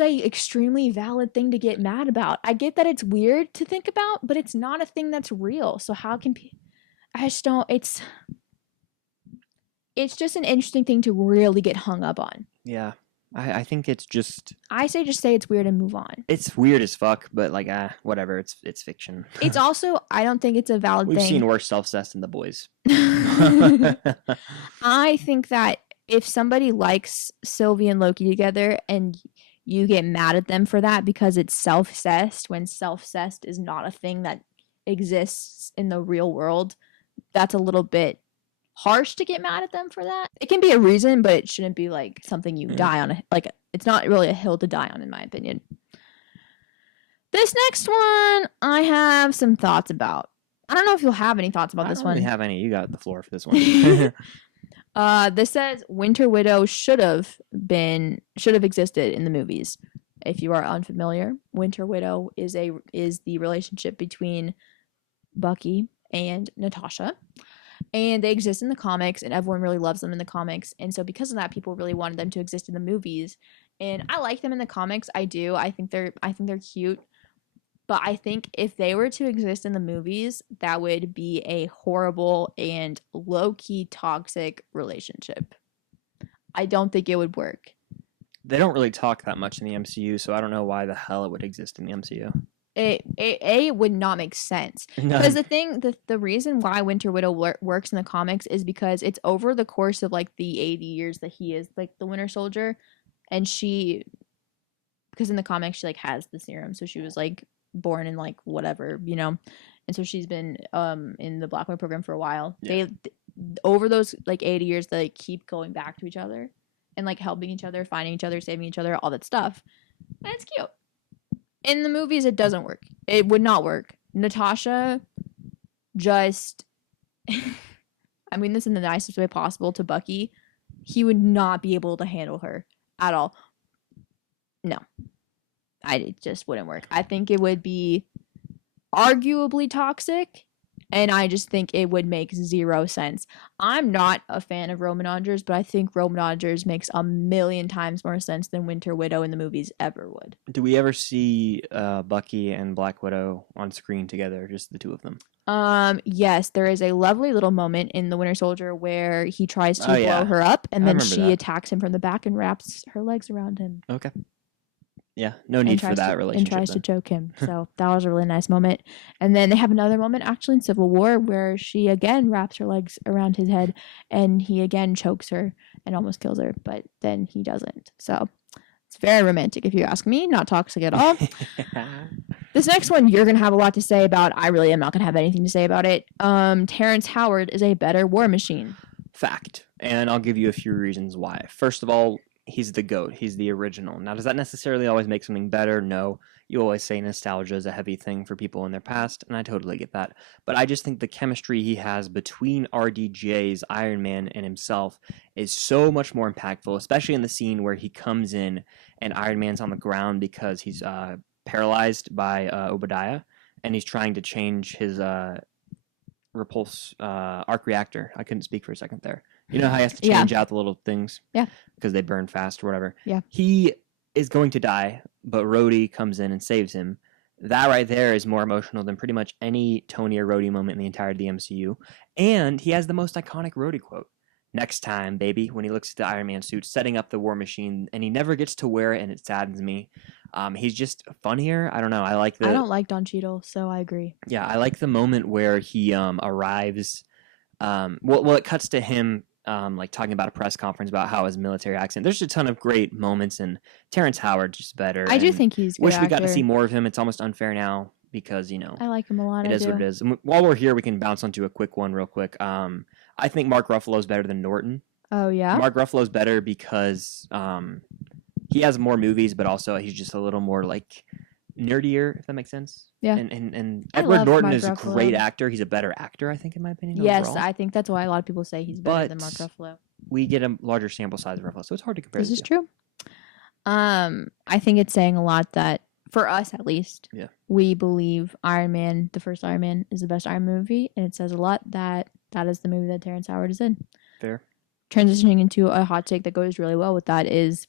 a extremely valid thing to get mad about. I get that it's weird to think about, but it's not a thing that's real. So how can I just don't... It's just an interesting thing to really get hung up on. Yeah. I think it's just... I say just say it's weird and move on. It's weird as fuck, but like, whatever. It's fiction. It's also... I don't think it's a valid We've thing. seen worse self-cessed in The Boys. I think that if somebody likes Sylvie and Loki together and you get mad at them for that because it's self-cessed, when self-cessed is not a thing that exists in the real world, that's a little bit harsh to get mad at them for that. It can be a reason, but it shouldn't be like something you die on. Like, it's not really a hill to die on, in my opinion. This next one, I have some thoughts about. I don't know if you'll have any thoughts about this one. I don't really have any. You got the floor for this one. This says Winter Widow should have existed in the movies. If you are unfamiliar, Winter Widow is the relationship between Bucky and Natasha. And they exist in the comics, and everyone really loves them in the comics. And so because of that, people really wanted them to exist in the movies. And I like them in the comics. I do. I think they're cute. But I think if they were to exist in the movies, that would be a horrible and low-key toxic relationship. I don't think it would work. They don't really talk that much in the MCU, so I don't know why the hell it would exist in the MCU. It would not make sense. Because the reason why Winter Widow works in the comics is because it's over the course of like the 80 years that he is like the Winter Soldier, and because in the comics she like has the serum, so she was like born in like whatever, and so she's been in the Black Widow program for a while. Yeah. They over those like 80 years they like, keep going back to each other and like helping each other, finding each other, saving each other, all that stuff, and it's cute. In the movies, it doesn't work. It would not work. Natasha just, I mean this in the nicest way possible to Bucky, he would not be able to handle her at all. No. It just wouldn't work. I think it would be arguably toxic, and I just think it would make zero sense. I'm not a fan of Roman Rogers, but I think Roman Rogers makes a million times more sense than Winter Widow in the movies ever would. Do we ever see Bucky and Black Widow on screen together, just the two of them? Yes, there is a lovely little moment in The Winter Soldier where he tries to blow her up, and then she attacks him from the back and wraps her legs around him. Okay. Yeah, no need for that relationship. And tries to choke him. So that was a really nice moment. And then they have another moment actually in Civil War where she again wraps her legs around his head and he again chokes her and almost kills her, but then he doesn't. So it's very romantic if you ask me, not toxic at all. This next one you're going to have a lot to say about. I really am not going to have anything to say about it. Terrence Howard is a better War Machine. Fact. And I'll give you a few reasons why. First of all, he's the GOAT. He's the original. Now, does that necessarily always make something better? No. You always say nostalgia is a heavy thing for people in their past, and I totally get that. But I just think the chemistry he has between RDJ's Iron Man and himself is so much more impactful, especially in the scene where he comes in and Iron Man's on the ground because he's paralyzed by Obadiah, and he's trying to change his repulse arc reactor. I couldn't speak for a second there. You know how he has to change out the little things? Yeah. Because they burn fast or whatever. Yeah. He is going to die, but Rhodey comes in and saves him. That right there is more emotional than pretty much any Tony or Rhodey moment in the entirety of the MCU. And he has the most iconic Rhodey quote. Next time, baby, when he looks at the Iron Man suit, setting up the War Machine, and he never gets to wear it, and it saddens me. He's just funnier. I don't know. I don't like Don Cheadle, so I agree. Yeah, I like the moment where he arrives. It cuts to him like talking about a press conference about how his military accent. There's a ton of great moments, and Terrence Howard's just better. I do think he's a good wish we got actor. to see more of him. It's almost unfair now because I like him a lot. It is what it is. And while we're here, we can bounce onto a quick one real quick. I think Mark Ruffalo's better than Norton. Oh yeah. Mark Ruffalo's better because he has more movies, but also he's just a little more like nerdier, if that makes sense. Yeah. And Edward Norton is a great actor. He's a better actor, I think, in my opinion. Yes, overall. I think that's why a lot of people say he's better than Mark Ruffalo. We get a larger sample size of Ruffalo, so it's hard to compare. This is true. I think it's saying a lot that, for us at least, we believe Iron Man, the first Iron Man, is the best Iron Man movie, and it says a lot that that is the movie that Terrence Howard is in. Fair. Transitioning into a hot take that goes really well with that is,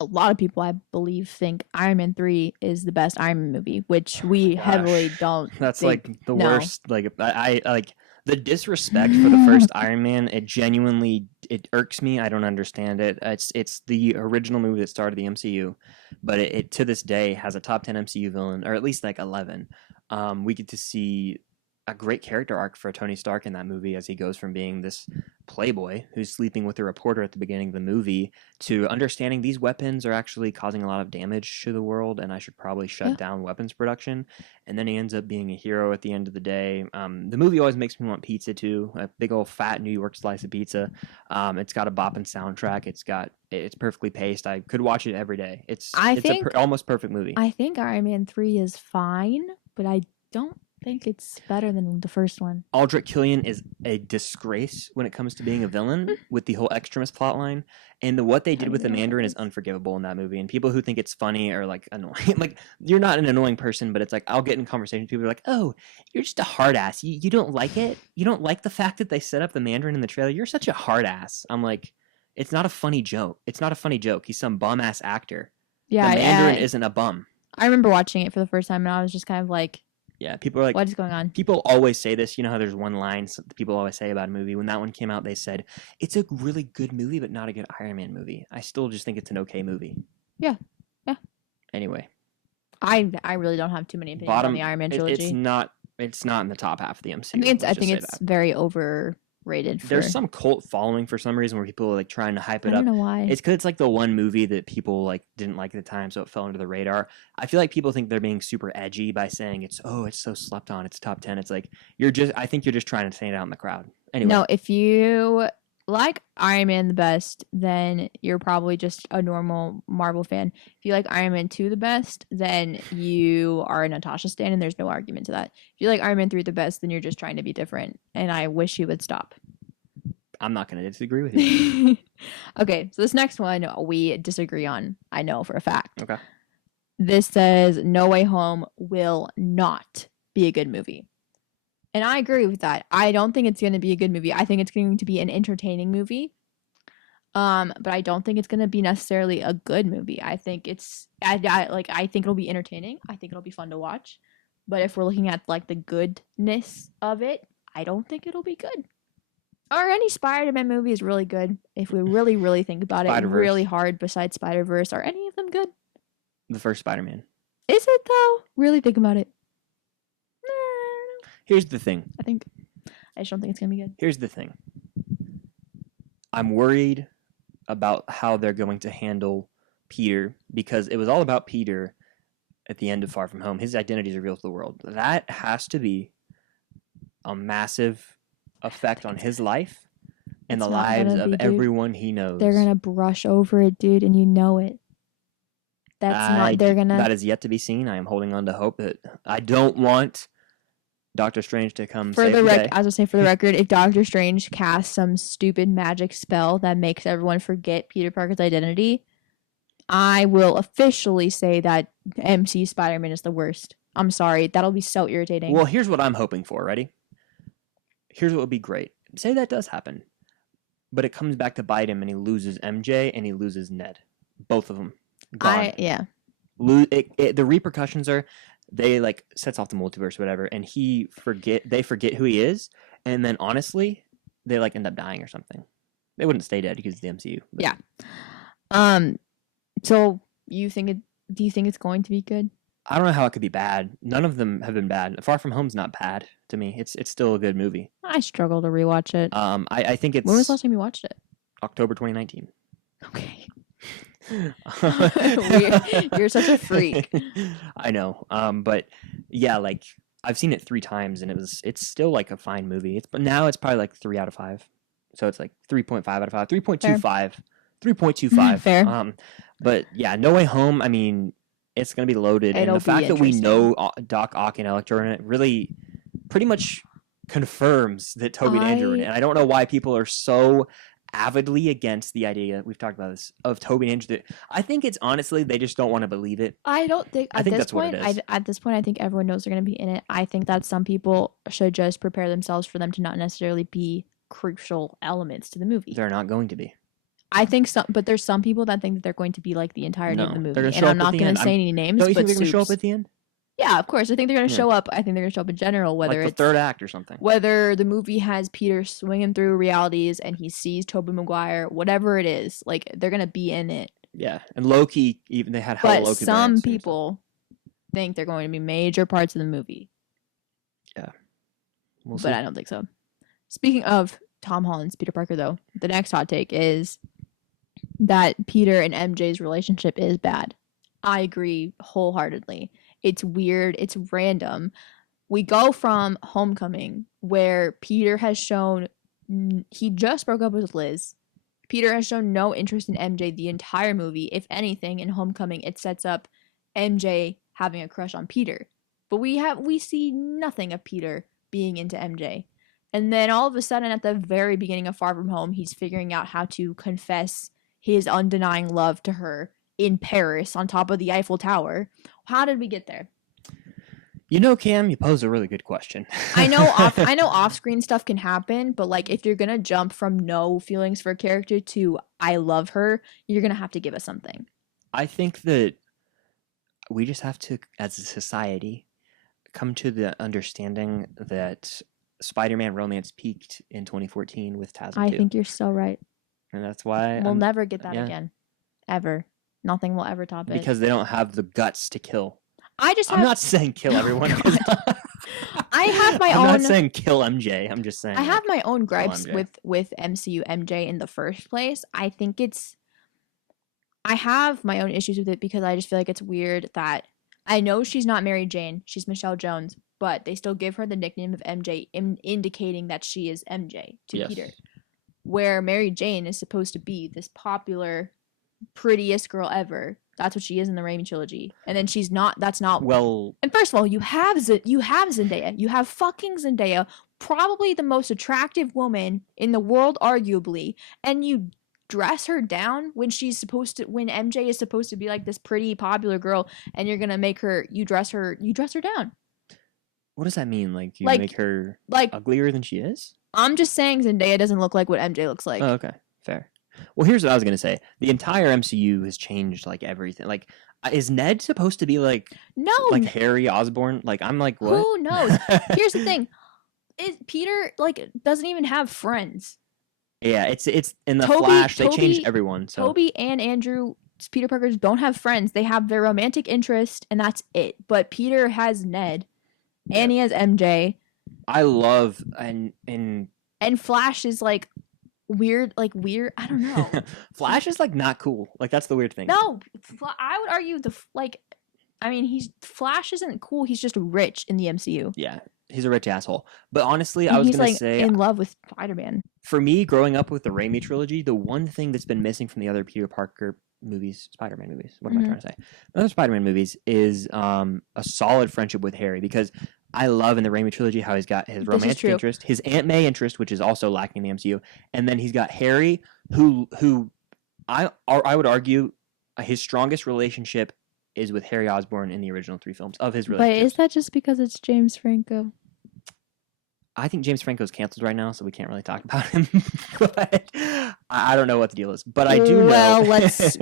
a lot of people, I believe, think Iron Man 3 is the best Iron Man movie, which we heavily don't. That's like the worst. Like I like the disrespect for the first Iron Man. It irks me. I don't understand it. It's the original movie that started the MCU, but it to this day has a top 10 MCU villain, or at least like 11. We get to see a great character arc for Tony Stark in that movie as he goes from being this playboy who's sleeping with a reporter at the beginning of the movie to understanding these weapons are actually causing a lot of damage to the world and I should probably shut down weapons production. And then he ends up being a hero at the end of the day. The movie always makes me want pizza too, a big old fat New York slice of pizza. It's got a bopping soundtrack. It's perfectly paced. I could watch it every day. It's almost perfect movie. I think Iron Man 3 is fine, but I don't think it's better than the first one. Aldrich Killian is a disgrace when it comes to being a villain with the whole extremist plotline. And what they did with the Mandarin is unforgivable in that movie. And people who think it's funny are like annoying. Like, you're not an annoying person, but it's like I'll get in conversations. People are like, "Oh, you're just a hard ass. You don't like it. You don't like the fact that they set up the Mandarin in the trailer. You're such a hard ass." I'm like, it's not a funny joke. It's not a funny joke. He's some bum ass actor. Yeah, the Mandarin isn't a bum. I remember watching it for the first time, and I was just kind of like, yeah, people are like, what is going on? People always say this. You know how there's one line people always say about a movie. When that one came out, they said, it's a really good movie, but not a good Iron Man movie. I still just think it's an okay movie. Yeah. Anyway. I really don't have too many opinions on the Iron Man trilogy. It's not in the top half of the MCU. I think it's very overrated. There's some cult following for some reason where people are like trying to hype it up. I don't know why. It's because it's like the one movie that people like didn't like at the time, so it fell under the radar. I feel like people think they're being super edgy by saying it's so slept on, it's top 10. It's like I think you're just trying to stand out in the crowd. Anyway. No, if you like Iron Man the best, then you're probably just a normal Marvel fan. If you like Iron Man 2 the best, then you are a Natasha stan, and there's no argument to that. If you like Iron Man 3 the best, then you're just trying to be different, and I wish you would stop. I'm not going to disagree with you. Okay, so this next one we disagree on, I know for a fact. Okay. This says No Way Home will not be a good movie. And I agree with that. I don't think it's going to be a good movie. I think it's going to be an entertaining movie. But I don't think it's going to be necessarily a good movie. I think I think it'll be entertaining. I think it'll be fun to watch. But if we're looking at like the goodness of it, I don't think it'll be good. Or any Spider-Man movie is really good. If we really, really think about it really hard, besides Spider-Verse, are any of them good? The first Spider-Man. Is it though? Really think about it. Here's the thing. I just don't think it's going to be good. Here's the thing. I'm worried about how they're going to handle Peter, because it was all about Peter at the end of Far From Home. His identity is revealed to the world. That has to be a massive effect on his life and the lives of everyone he knows. They're going to brush over it, dude, and you know it. That is yet to be seen. I am holding on to hope that I don't want Doctor Strange to come save the day. I was going to say, for the record, if Doctor Strange casts some stupid magic spell that makes everyone forget Peter Parker's identity, I will officially say that MC Spider-Man is the worst. I'm sorry. That'll be so irritating. Well, here's what I'm hoping for. Ready? Here's what would be great. Say that does happen, but it comes back to bite him, and he loses MJ and he loses Ned. Both of them gone. The repercussions are, they like sets off the multiverse or whatever, and they forget who he is, and then honestly, they like end up dying or something. They wouldn't stay dead because of the MCU. But. Yeah. So do you think it's going to be good? I don't know how it could be bad. None of them have been bad. Far From Home's not bad to me. It's still a good movie. I struggle to rewatch it. I think it's. When was the last time you watched it? October 2019. Okay. You're such a freak. I know. But yeah, like I've seen it 3 times, and it's still like a fine movie. But now it's probably like 3 out of 5. So it's like 3.5 out of 5, 3.25, 3.25. Fair. But yeah, No Way Home. I mean, it's gonna be loaded, and the fact that we know Doc Ock and Electro in it really, pretty much confirms that Tobey and Andrew are in it. And I don't know why people are so avidly against the idea, we've talked about this, of Tobey and Andrew. I think it's honestly they just don't want to believe it. I think that's what it is. At this point, I think everyone knows they're going to be in it. I think that some people should just prepare themselves for them to not necessarily be crucial elements to the movie. They're not going to be. I think so, but there's some people that think that they're going to be like the entirety of the movie. And I'm not going to say any names. Don't you think they're going to show up at the end? Yeah, of course. I think they're going to show up. I think they're going to show up in general, whether like the third act or something. Whether the movie has Peter swinging through realities and he sees Tobey Maguire, whatever it is, like they're going to be in it. Yeah, and Loki, even they had hella Loki. But some people think they're going to be major parts of the movie. Yeah. But I don't think so. Speaking of Tom Holland's Peter Parker, though, the next hot take is that Peter and MJ's relationship is bad. I agree wholeheartedly. It's weird. It's random. We go from Homecoming, where Peter has shown he just broke up with Liz. Peter has shown no interest in MJ the entire movie. If anything, in Homecoming, it sets up MJ having a crush on Peter. But we see nothing of Peter being into MJ. And then all of a sudden at the very beginning of Far From Home, he's figuring out how to confess his undenying love to her in Paris on top of the Eiffel Tower. How did we get there? You know, Cam, you pose a really good question. I know off-screen stuff can happen, but like if you're going to jump from no feelings for a character to I love her, you're going to have to give us something. I think that we just have to, as a society, come to the understanding that Spider-Man romance peaked in 2014 with TASM 2. I think you're so right. And that's why we'll never get that again. Ever. Nothing will ever top it. Because they don't have the guts to kill. I'm not saying kill everyone. I have my own. I'm not saying kill MJ. I'm just saying I have my own gripes with MCU MJ in the first place. I have my own issues with it because I just feel like it's weird that I know she's not Mary Jane, she's Michelle Jones, but they still give her the nickname of MJ, indicating that she is MJ to Peter. Where Mary Jane is supposed to be this popular, prettiest girl ever. That's what she is in the Raimi trilogy. And then she's not. That's not. Well. And first of all, you have Zendaya. You have fucking Zendaya, probably the most attractive woman in the world, arguably. And you dress her down when MJ is supposed to be like this pretty popular girl, and you're gonna make her. You dress her down. What does that mean? Like you make her uglier than she is? I'm just saying Zendaya doesn't look like what MJ looks like. Oh, okay, fair. Well, here's what I was gonna say. The entire MCU has changed like everything. Like, is Ned supposed to be like Harry Osborn? Like, I'm like, what? Who knows? Here's the thing: Peter doesn't even have friends. Yeah, it's in the Flash. They changed everyone. So Toby and Andrew, Peter Parker, don't have friends. They have their romantic interest, and that's it. But Peter has Ned, and he has MJ. I love and Flash is like. Weird. I don't know. Flash is like not cool. Like that's the weird thing. No, I would argue Flash isn't cool. He's just rich in the MCU. Yeah, he's a rich asshole. But honestly, I was gonna say in love with Spider-Man. For me, growing up with the Raimi trilogy, the one thing that's been missing from the other Peter Parker movies, Spider-Man movies. What am I trying to say? The other Spider-Man movies is a solid friendship with Harry because. I love in the Raimi trilogy how he's got his romantic interest, his Aunt May interest, which is also lacking in the MCU, and then he's got Harry, who I would argue his strongest relationship is with Harry Osborn in the original 3 films of his relationship. But is that just because it's James Franco? I think James Franco's canceled right now, so we can't really talk about him. But I don't know what the deal is, but I do know. Well, let's.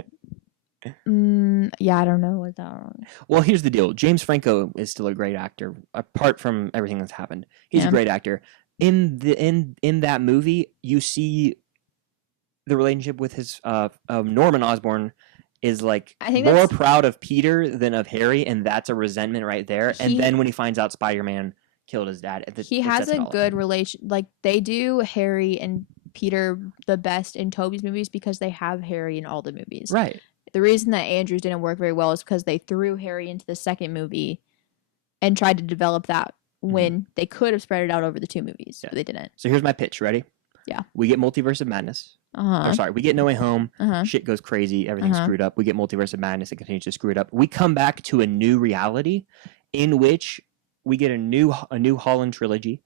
Yeah, I don't know what that. Well, here's the deal. James Franco is still a great actor, apart from everything that's happened. He's a great actor. In that movie, you see the relationship with his Norman Osborn is like more proud of Peter than of Harry, and that's a resentment right there. And then when he finds out Spider-Man killed his dad, he has a good relation. Like they do Harry and Peter the best in Tobey's movies because they have Harry in all the movies. Right. The reason that Andrews didn't work very well is because they threw Harry into the second movie and tried to develop that when they could have spread it out over the 2 movies. So they didn't. So here's my pitch. Ready? Yeah. We get Multiverse of Madness. We get No Way Home. Shit goes crazy. Everything's screwed up. We get Multiverse of Madness. It continues to screw it up. We come back to a new reality in which we get a new Holland trilogy.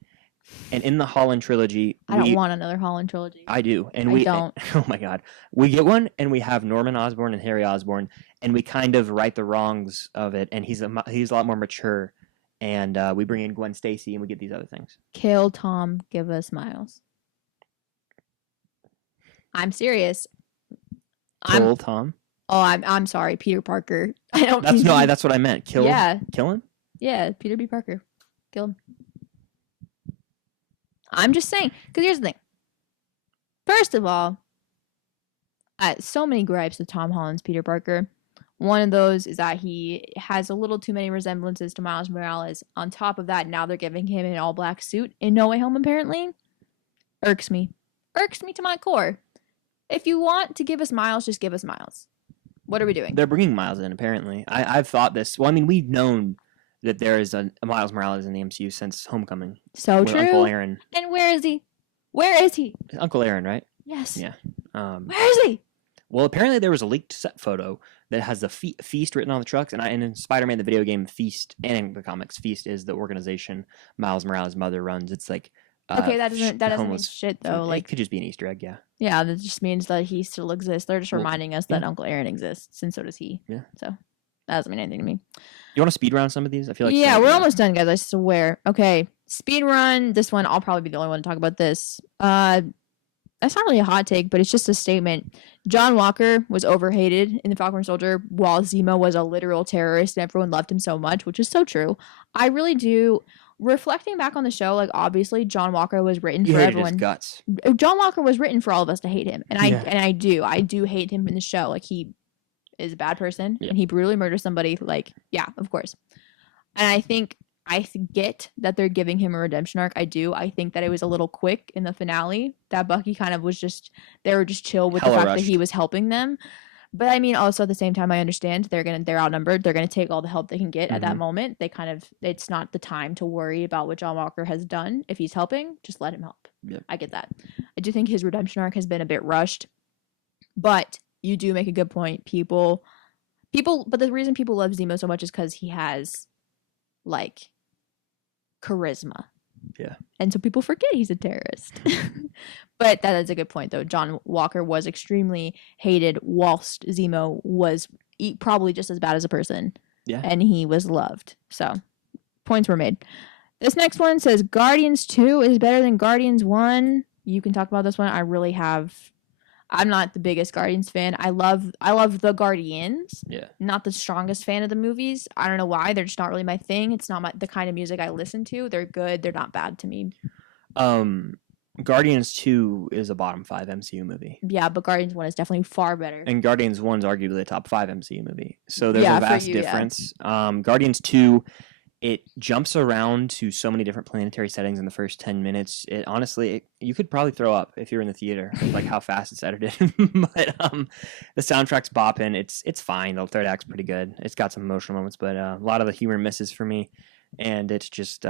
And in the Holland trilogy, I don't want another Holland trilogy. I do, and I don't. Oh my god, we get one, and we have Norman Osborn and Harry Osborn, and we kind of right the wrongs of it. And he's a lot more mature, and we bring in Gwen Stacy, and we get these other things. Kill Tom, give us Miles. I'm serious. Kill Tom. Oh, I'm sorry, Peter Parker. I don't. That's what I meant. Kill him. Yeah, Peter B. Parker. Kill him. I'm just saying, because here's the thing. First of all, so many gripes with Tom Holland's Peter Parker. One of those is that he has a little too many resemblances to Miles Morales. On top of that, now they're giving him an all-black suit in No Way Home, apparently. Irks me. Irks me to my core. If you want to give us Miles, just give us Miles. What are we doing? They're bringing Miles in, apparently. I've thought this. Well, I mean, we've known that there is a Miles Morales in the MCU since Homecoming. So true. Uncle Aaron. And where is he? Where is he? Uncle Aaron, right? Yes. Yeah. Where is he? Well, apparently there was a leaked set photo that has the Feast written on the trucks, and in Spider-Man the video game, Feast, and in the comics, Feast is the organization Miles Morales' mother runs. It's like Okay, that doesn't mean homeless shit food. though. It Like, could just be an Easter egg, yeah. yeah, that just means that he still exists. They're just Well, reminding us that Uncle Aaron exists, and so does he. Yeah. So that doesn't mean anything to me. You want to speed round some of these? I feel like Yeah, we're almost done, guys. I swear. Okay, speed run. This one, I'll probably be the only one to talk about this. That's not really a hot take, but it's just a statement. John Walker was overhated in The Falcon and Soldier, while Zemo was a literal terrorist, and everyone loved him so much, which is so true. I really do. Reflecting back on the show, like obviously John Walker was written for everyone. His guts. John Walker was written for all of us to hate him, and Yeah. I do hate him in the show. Like he is a bad person, and he brutally murders somebody. Like, yeah, of course. And I think get that they're giving him a redemption arc. I do. I think that it was a little quick in the finale. That Bucky kind of was just they were just chill with the fact that he was helping them. But I mean, also at the same time, I understand they're outnumbered. They're gonna take all the help they can get at that moment. It's not the time to worry about what John Walker has done. If he's helping, just let him help. Yeah. I get that. I do think his redemption arc has been a bit rushed, but you do make a good point. People, but the reason people love Zemo so much is because he has, like, charisma. Yeah. And so people forget he's a terrorist. But that is a good point, though. John Walker was extremely hated, whilst Zemo was probably just as bad as a person. Yeah. And he was loved. So, points were made. This next one says Guardians 2 is better than Guardians 1. You can talk about this one. I'm not the biggest Guardians fan. I love the Guardians. Yeah. Not the strongest fan of the movies. I don't know why. They're just not really my thing. It's not the kind of music I listen to. They're good. They're not bad to me. Guardians 2 is a bottom 5 MCU movie. Yeah, but Guardians 1 is definitely far better. And Guardians 1 is arguably a top 5 MCU movie. So there's a vast difference. Yeah. Guardians 2, it jumps around to so many different planetary settings in the first 10 minutes. It honestly, you could probably throw up if you're in the theater, like how fast it's edited. But the soundtrack's bopping. It's fine. The third act's pretty good. It's got some emotional moments, but a lot of the humor misses for me. And it's just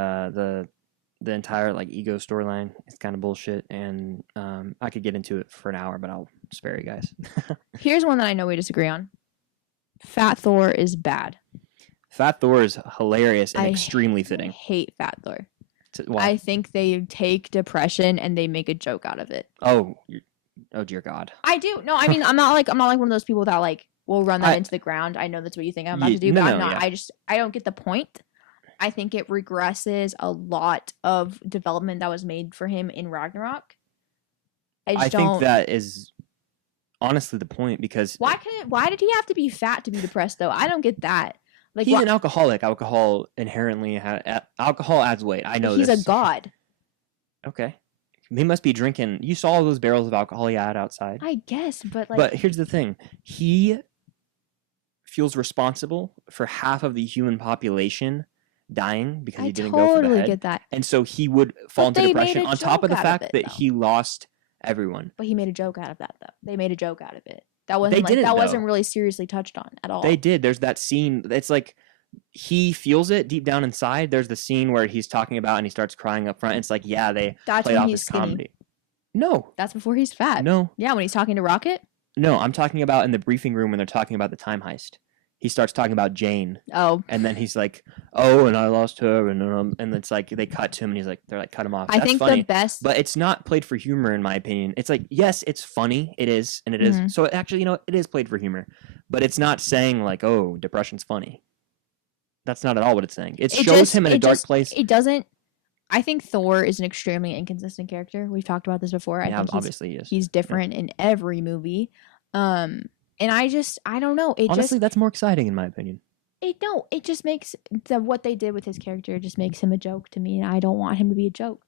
the entire like ego storyline is kind of bullshit, and I could get into it for an hour, but I'll spare you guys. Here's one that I know we disagree on. Fat Thor is bad. Fat Thor is hilarious and extremely fitting. I hate Fat Thor. Why? I think they take depression and they make a joke out of it. Oh dear God. I do. No, I mean I'm not like one of those people that like will run that into the ground. I know that's what you think I'm about to do, but I'm not. Yeah. I don't get the point. I think it regresses a lot of development that was made for him in Ragnarok. I think that is honestly the point, because why did he have to be fat to be depressed though? I don't get that. Like, he's an alcoholic. Alcohol inherently alcohol adds weight. I know he's a god. Okay. He must be drinking. You saw all those barrels of alcohol he had outside. I guess, but like. But here's the thing. He feels responsible for half of the human population dying because he didn't go for the head. I totally get that. And so he would fall into depression on top of the fact that he lost everyone. But he made a joke out of that, though. They made a joke out of it. That wasn't really seriously touched on at all. They did. There's that scene. It's like he feels it deep down inside. There's the scene where he's talking about and he starts crying up front. It's like, yeah, they played off his comedy. No. That's before he's fat. No. Yeah, when he's talking to Rocket? No, I'm talking about in the briefing room when they're talking about the time heist. He starts talking about Jane. Oh. And then he's like, oh, and I lost her. And it's like they cut to him and he's like, they're like, cut him off. I think funny. The best. But it's not played for humor, in my opinion. It's like, yes, it's funny. It is. And it is. So actually, it is played for humor. But it's not saying like, oh, depression's funny. That's not at all what it's saying. It shows him in a dark place. It doesn't. I think Thor is an extremely inconsistent character. We've talked about this before. Yeah, obviously he is. He's different in every movie. And I don't know. Honestly, that's more exciting in my opinion. It just makes what they did with his character just makes him a joke to me, and I don't want him to be a joke.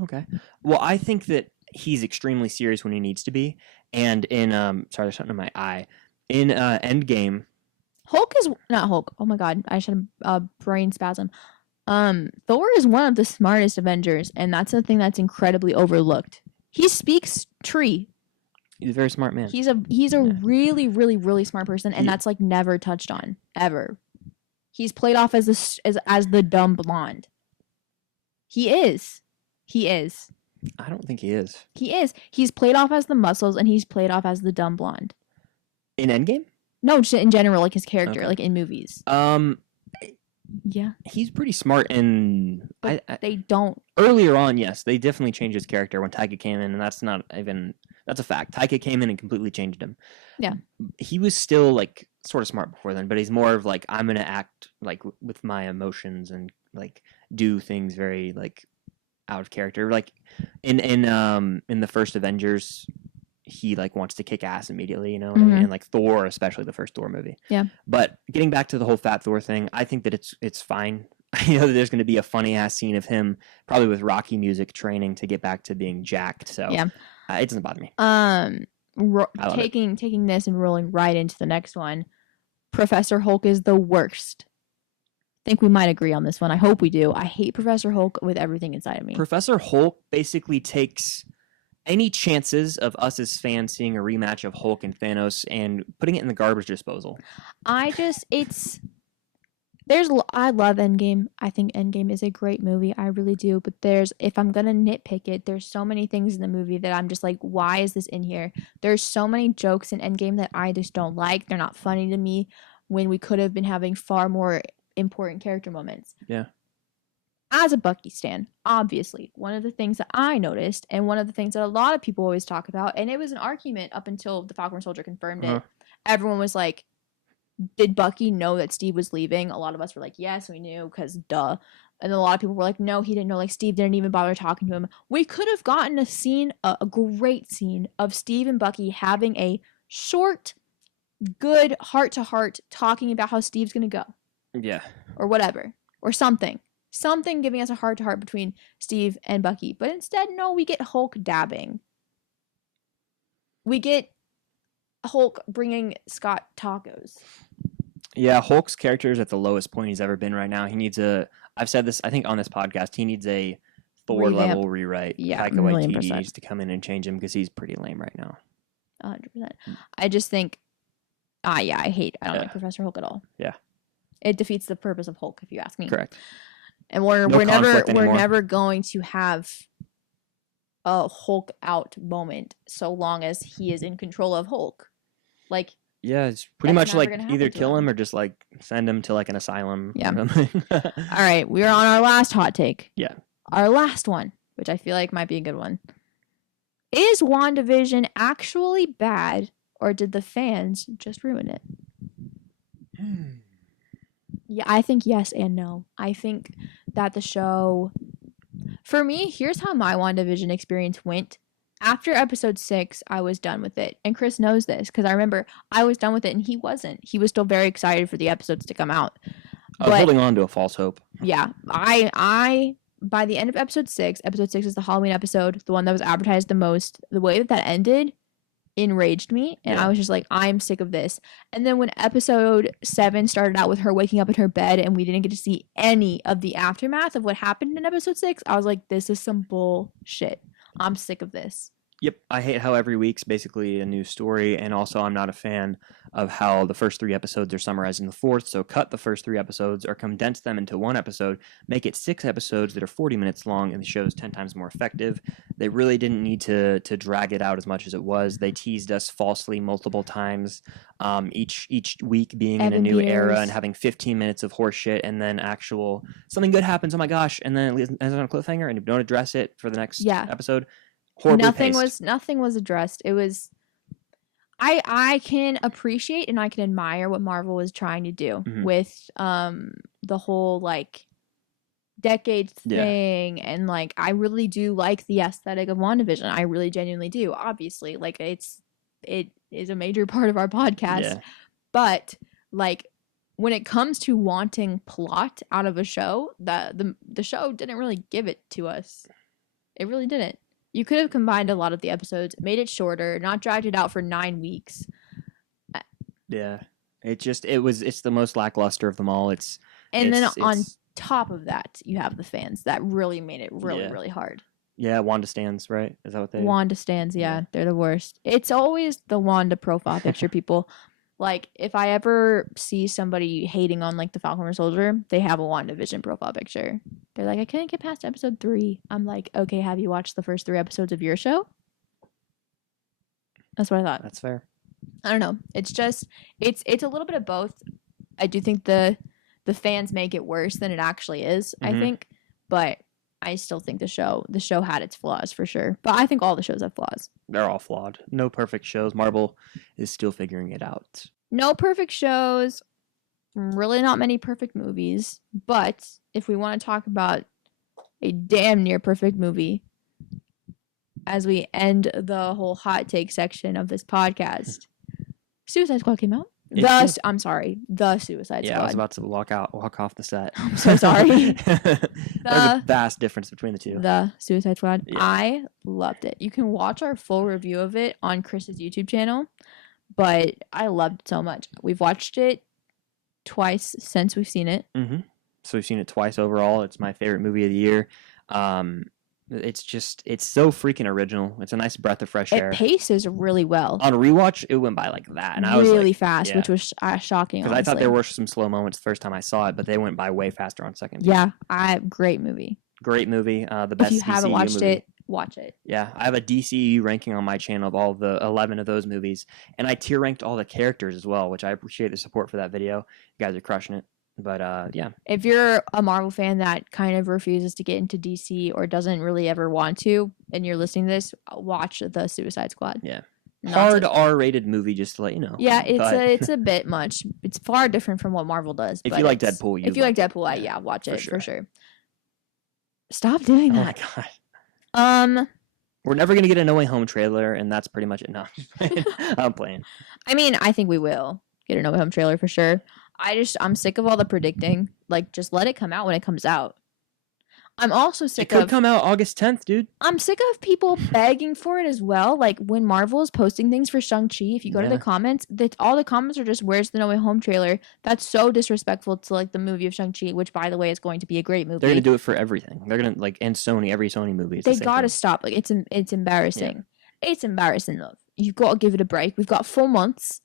Okay. Well, I think that he's extremely serious when he needs to be. And in sorry, there's something in my eye. In Endgame, Hulk is not Hulk. Oh my God, I should have a brain spasm. Thor is one of the smartest Avengers, and that's the thing that's incredibly overlooked. He speaks tree. He's a very smart man. He's a really, really, really smart person, and that's like never touched on ever. He's played off as the dumb blonde. He is. I don't think he is. He is. He's played off as the muscles, and he's played off as the dumb blonde. In Endgame? No, just in general, like his character, Okay. like in movies. Yeah. He's pretty smart, and They don't. earlier on, yes, they definitely changed his character when Taika came in, and that's a fact. Taika came in and completely changed him. Yeah. He was still like sort of smart before then, but he's more of like, I'm gonna act like with my emotions and like do things very like out of character. Like in the first Avengers, he like wants to kick ass immediately, you know, and like Thor, especially the first Thor movie. Yeah. But getting back to the whole Fat Thor thing, I think that it's fine. I know that there's going to be a funny ass scene of him probably with Rocky music training to get back to being jacked. So yeah, it doesn't bother me. Taking this and rolling right into the next one. Professor Hulk is the worst. I think we might agree on this one. I hope we do. I hate Professor Hulk with everything inside of me. Professor Hulk basically takes any chances of us as fans seeing a rematch of Hulk and Thanos and putting it in the garbage disposal. I love Endgame. I think Endgame is a great movie. I really do. But if I'm going to nitpick it, there's so many things in the movie that I'm just like, why is this in here? There's so many jokes in Endgame that I just don't like. They're not funny to me when we could have been having far more important character moments. Yeah. As a Bucky stan, obviously, one of the things that I noticed, and one of the things that a lot of people always talk about, and it was an argument up until the Falcon Soldier confirmed it, everyone was like, did Bucky know that Steve was leaving? A lot of us were like, yes, we knew, because duh. And then a lot of people were like, no, he didn't know. Like, Steve didn't even bother talking to him. We could have gotten a great scene of Steve and Bucky having a short, good heart-to-heart talking about how Steve's going to go. Yeah. Or whatever. Or something. Something giving us a heart-to-heart between Steve and Bucky. But instead, no, we get Hulk dabbing. We get Hulk bringing Scott tacos. Yeah, Hulk's character is at the lowest point he's ever been right now. I've said this, I think, on this podcast, he needs a Thor-level rewrite. Yeah, Taika Waititi needs to come in and change him because he's pretty lame right now. 100%. I just think, I don't like Professor Hulk at all. Yeah. It defeats the purpose of Hulk, if you ask me. Correct. And we're never going to have a Hulk out moment so long as he is in control of Hulk. Like, yeah, it's pretty much like either kill him or just like send him to like an asylum. Yeah. Or something. All right, we are on our last hot take. Yeah. Our last one, which I feel like might be a good one. Is WandaVision actually bad, or did the fans just ruin it? Yeah, I think yes and no. I think that the show, for me, here's how my WandaVision experience went. After episode 6, I was done with it. And Chris knows this because I remember I was done with it and he wasn't. He was still very excited for the episodes to come out. I was holding on to a false hope. Yeah. I by the end of episode 6 is the Halloween episode, the one that was advertised the most. The way that ended enraged me, and I was just like, I'm sick of this. And then when episode 7 started out with her waking up in her bed and we didn't get to see any of the aftermath of what happened in episode 6, I was like, this is some bullshit. I'm sick of this. Yep, I hate how every week's basically a new story, and also I'm not a fan of how the first 3 episodes are summarized in the 4th, so cut the first 3 episodes or condense them into one episode, make it 6 episodes that are 40 minutes long, and the show's 10 times more effective. They really didn't need to drag it out as much as it was. They teased us falsely multiple times, each week being in a new era and having 15 minutes of horse shit, and then actual something good happens, oh my gosh, and then it ends on a cliffhanger, and you don't address it for the next episode. Nothing was addressed. It was I can appreciate and I can admire what Marvel was trying to do with the whole like decades thing, and like I really do like the aesthetic of WandaVision. I really genuinely do. Obviously, like it is a major part of our podcast. But like when it comes to wanting plot out of a show, the show didn't really give it to us. It really didn't. You could have combined a lot of the episodes, made it shorter, not dragged it out for 9 weeks. Yeah. It's the most lackluster of them all. On top of that, you have the fans that really made it really hard. Yeah, Wanda stands, right? Is that what they... Wanda stands, yeah. They're the worst. It's always the Wanda profile picture, people. Like, if I ever see somebody hating on, like, the Falcon Winter Soldier, they have a WandaVision profile picture. They're like, I couldn't get past episode 3. I'm like, okay, have you watched the first 3 episodes of your show? That's what I thought. That's fair. I don't know. It's just it's a little bit of both. I do think the fans make it worse than it actually is, I think, but I still think the show had its flaws for sure. But I think all the shows have flaws. They're all flawed. No perfect shows. Marvel is still figuring it out. No perfect shows, really not many perfect movies, but if we want to talk about a damn near perfect movie as we end the whole hot take section of this podcast, Suicide Squad came out. I'm sorry, the Suicide Squad. Yeah, I was about to walk off the set. I'm so sorry. There's a vast difference between the two. The Suicide Squad. Yeah. I loved it. You can watch our full review of it on Chris's YouTube channel, but I loved it so much. We've watched it twice since we've seen it. Mm-hmm. So we've seen it twice overall. It's my favorite movie of the year. It's so freaking original. It's a nice breath of fresh air. It paces really well. On rewatch, it went by like that, and I was was really like, fast, which was shocking. Because I thought there were some slow moments the first time I saw it, but they went by way faster on second. Yeah, great movie. Great movie. The best. If you DCU haven't watched movie. it, watch it. Yeah, I have a DCU ranking on my channel of all the 11 of those movies, and I tier ranked all the characters as well, which I appreciate the support for that video. You guys are crushing it. But yeah. If you're a Marvel fan that kind of refuses to get into DC or doesn't really ever want to, and you're listening to this, watch the Suicide Squad. Yeah. Hard R-rated movie, just to let you know. Yeah, it's a bit much. It's far different from what Marvel does. If you like Deadpool, watch it for sure. Stop doing that. Oh my god. We're never gonna get a No Way Home trailer, and that's pretty much it. No, I'm playing. I mean, I think we will get a No Way Home trailer for sure. I'm sick of all the predicting. Like, just let it come out when it comes out. I'm also sick of... It could come out August 10th, dude. I'm sick of people begging for it as well. Like, when Marvel is posting things for Shang-Chi, if you go to the comments, all the comments are just, where's the No Way Home trailer? That's so disrespectful to, like, the movie of Shang-Chi, which, by the way, is going to be a great movie. They're going to do it for everything. They're going to, like, and Sony, every Sony movie. They got to stop. Like, it's embarrassing. Yeah. It's embarrassing, though. You've got to give it a break. We've got 4 months,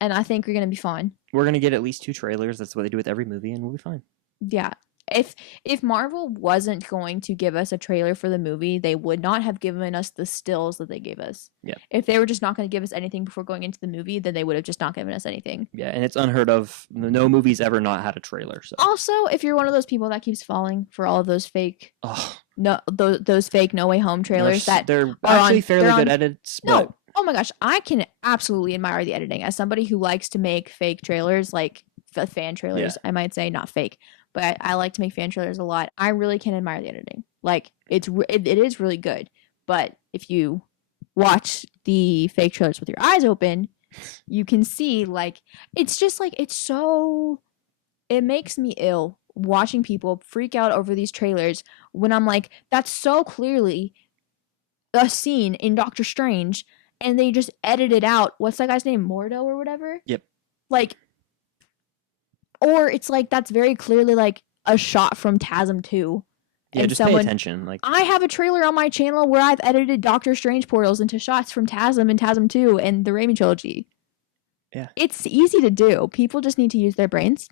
and I think we're going to be fine. We're going to get at least 2 trailers. That's what they do with every movie, and we'll be fine. Yeah. If Marvel wasn't going to give us a trailer for the movie, they would not have given us the stills that they gave us. Yeah. If they were just not going to give us anything before going into the movie, then they would have just not given us anything. Yeah, and it's unheard of. No movie's ever not had a trailer. So. Also, if you're one of those people that keeps falling for all of those fake, those fake No Way Home trailers they're actually fairly good edits. But... Oh my gosh, I can absolutely admire the editing. As somebody who likes to make fake trailers, like fan trailers, I might say, not fake. But I like to make fan trailers a lot. I really can admire the editing. Like, it is really good. But if you watch the fake trailers with your eyes open, you can see, like, it's just, like, it makes me ill watching people freak out over these trailers when I'm like, that's so clearly a scene in Doctor Strange, and they just edited out, what's that guy's name, Mordo or whatever? Yep. Like, or it's like that's very clearly like a shot from TASM 2. Yeah, and just pay attention. Like, I have a trailer on my channel where I've edited Doctor Strange portals into shots from TASM and TASM 2 and the Raimi trilogy. Yeah. It's easy to do. People just need to use their brains.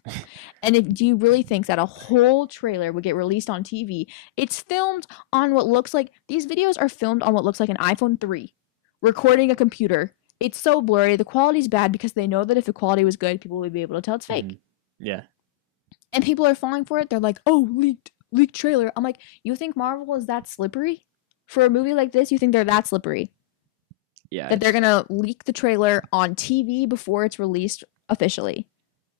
And do you really think that a whole trailer would get released on TV? It's filmed on what looks like... These videos are filmed on what looks like an iPhone 3. Recording a computer. It's so blurry. The quality's bad because they know that if the quality was good, people would be able to tell it's fake. Yeah. And people are falling for it. They're like, oh, leaked trailer. I'm like, you think Marvel is that slippery? For a movie like this, you think they're that slippery? Yeah. That they're going to leak the trailer on TV before it's released officially?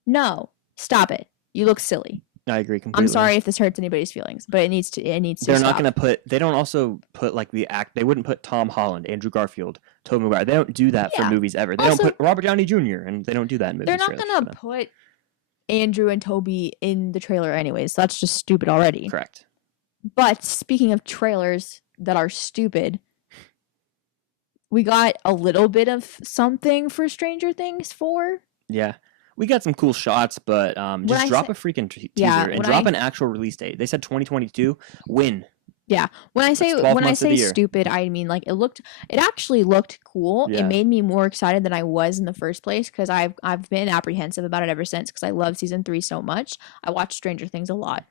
No. Stop it. You look silly. I agree completely. I'm sorry if this hurts anybody's feelings, but it needs to They're not going to put... They don't also put, like, They wouldn't put Tom Holland, Andrew Garfield, Tobey Maguire. They don't do that for movies ever. They don't put Robert Downey Jr., and they don't do that in movies. They're not going to put Andrew and Toby in the trailer anyways. That's just stupid already. Correct. But speaking of trailers that are stupid, we got a little bit of something for Stranger Things 4. Yeah. We got some cool shots, but just drop a freaking teaser and drop an actual release date. They said 2022. When? Yeah. When I say stupid, I mean like it actually looked cool. Yeah. It made me more excited than I was in the first place because I've been apprehensive about it ever since because I love season 3 so much. I watch Stranger Things a lot.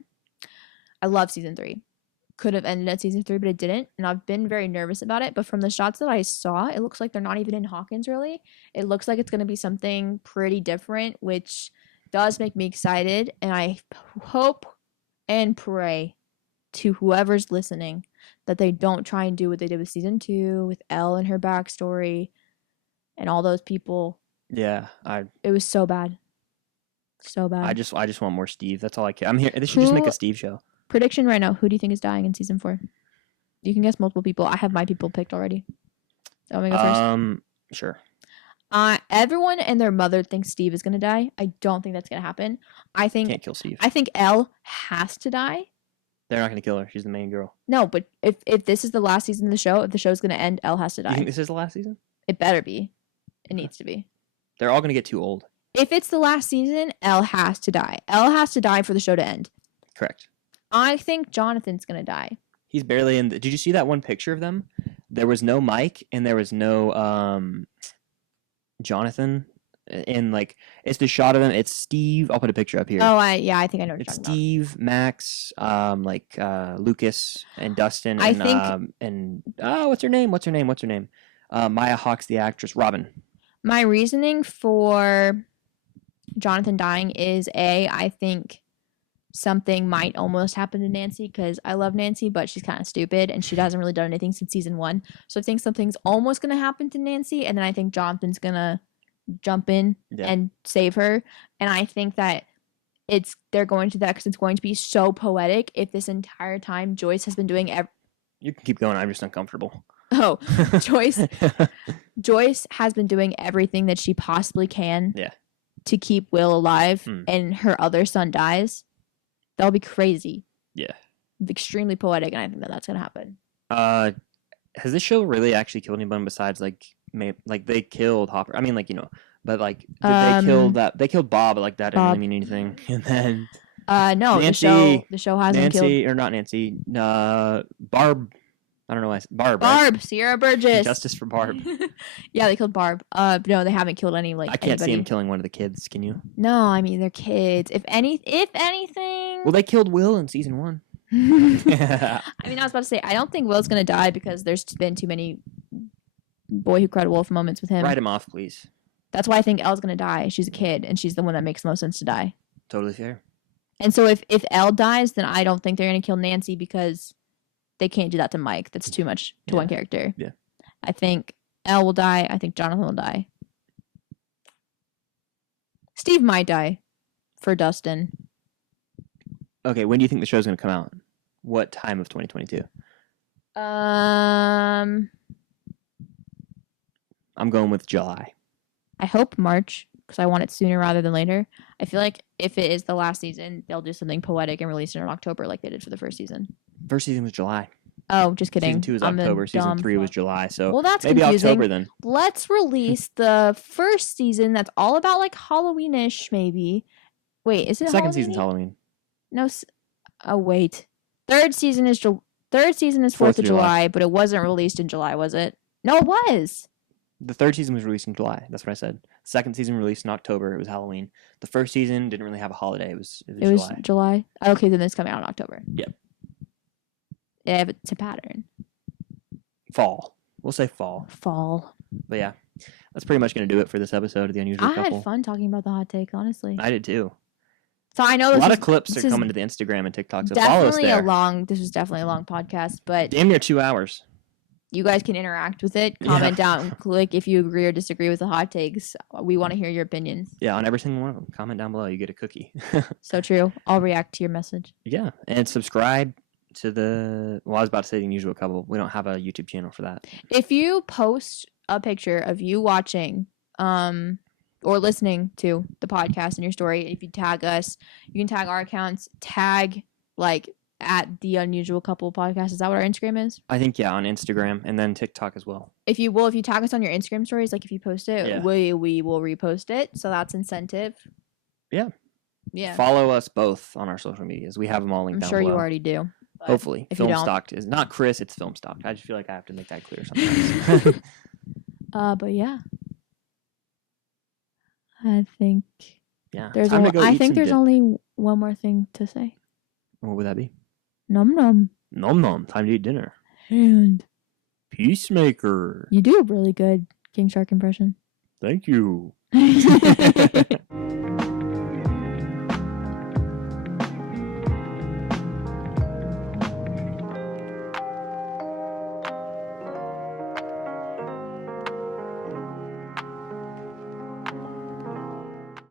I love season 3. could have ended at season 3, but it didn't. And I've been very nervous about it. But from the shots that I saw, it looks like they're not even in Hawkins, really. It looks like it's going to be something pretty different, which does make me excited. And I hope and pray to whoever's listening that they don't try and do what they did with season 2 with Elle and her backstory and all those people. Yeah, it was so bad. So bad. I just want more Steve. That's all I care. I'm here. They should just make a Steve show. Prediction right now. Who do you think is dying in season 4? You can guess multiple people. I have my people picked already. So I'm gonna go first. Sure. Everyone and their mother thinks Steve is gonna die. I don't think that's gonna happen. I think Can't kill Steve. I think Elle has to die. They're not gonna kill her. She's the main girl. No, but if this is the last season of the show, if the show's gonna end, Elle has to die. You think this is the last season? It better be. It needs to be. They're all gonna get too old. If it's the last season, Elle has to die. Elle has to die for the show to end. Correct. I think Jonathan's gonna die. He's barely in. Did you see that one picture of them? There was no Mike and there was no Jonathan. And like it's the shot of them. It's Steve. I'll put a picture up here. Oh, I think I know what it's you're talking Steve, Max, Lucas, and Dustin. I And, think. And what's her name? Maya Hawke's the actress. Robin. My reasoning for Jonathan dying is I think something might almost happen to Nancy because I love Nancy, but she's kind of stupid and she hasn't really done anything since season 1. So I think something's almost going to happen to Nancy, and then I think Jonathan's going to jump in and save her. And I think that they're going to that because it's going to be so poetic if this entire time Joyce has been doing You can keep going. I'm just uncomfortable. Oh, Joyce has been doing everything that she possibly can to keep Will alive, and her other son dies. That'll be crazy. Yeah. Extremely poetic, and I think that's going to happen. Has this show really actually killed anyone besides, like they killed Hopper? I mean, but, like, did they kill that? They killed Bob, but, like, that didn't really mean anything. And then... no, Nancy, the show hasn't Nancy, killed... or not Nancy, Barb... I don't know why. Barb, right? Sierra Burgess. Justice for Barb. Yeah, they killed Barb. No, they haven't killed any, I can't see him killing one of the kids, can you? No, I mean, they're kids. If anything... Well, they killed Will in season 1. I mean, I was about to say, I don't think Will's going to die because there's been too many Boy Who Cried Wolf moments with him. Write him off, please. That's why I think Elle's going to die. She's a kid, and she's the one that makes the most sense to die. Totally fair. And so if Elle dies, then I don't think they're going to kill Nancy because they can't do that to Mike. That's too much to one character. Yeah. I think Elle will die. I think Jonathan will die. Steve might die for Dustin. Okay, when do you think the show's going to come out? What time of 2022? I'm going with July. I hope March because I want it sooner rather than later. I feel like if it is the last season, they'll do something poetic and release it in October like they did for the first season. First season was July. Oh, just kidding. Season 2 is October. Season 3 was July. So well, that's maybe confusing. October then. Let's release the first season that's all about like Halloween-ish maybe. Wait, is it Second Halloween-y? season's Halloween. No. Oh, wait. Third season is 4th of July, but it wasn't released in July, was it? No, it was. The third season was released in July. That's what I said. Second season released in October. It was Halloween. The first season didn't really have a holiday. It was July. Okay, then it's coming out in October. Yep. Yeah, but it's a pattern. Fall. We'll say fall. Fall. But yeah, that's pretty much going to do it for this episode of The Unusual Couple. I had fun talking about the hot take, honestly. I did too. So I know a lot of clips are coming to the Instagram and TikTok, so follow us there. This was definitely a long podcast, but damn near 2 hours. You guys can interact with it. Comment down, click if you agree or disagree with the hot takes. We want to hear your opinions. Yeah, on every single one of them. Comment down below. You get a cookie. So true. I'll react to your message. Yeah, and subscribe to I was about to say The Unusual Couple. We don't have a YouTube channel for that. If you post a picture of you watching, or listening to the podcast in your story, if you tag us, you can tag our accounts, tag like at The Unusual Couple Podcast. Is that what our Instagram is? I think, on Instagram and then TikTok as well. If you tag us on your Instagram stories, like if you post it, we will repost it. So that's incentive. Yeah. Yeah. Follow us both on our social medias. We have them all linked down below. I'm sure you already do. Hopefully. If Film Stocked is not Chris, it's Film Stocked. I just feel like I have to make that clear sometimes. But yeah. I think there's only one more thing to say. What would that be? Num num. Nom nom. Time to eat dinner. And Peacemaker. you do a really good King Shark impression. Thank you.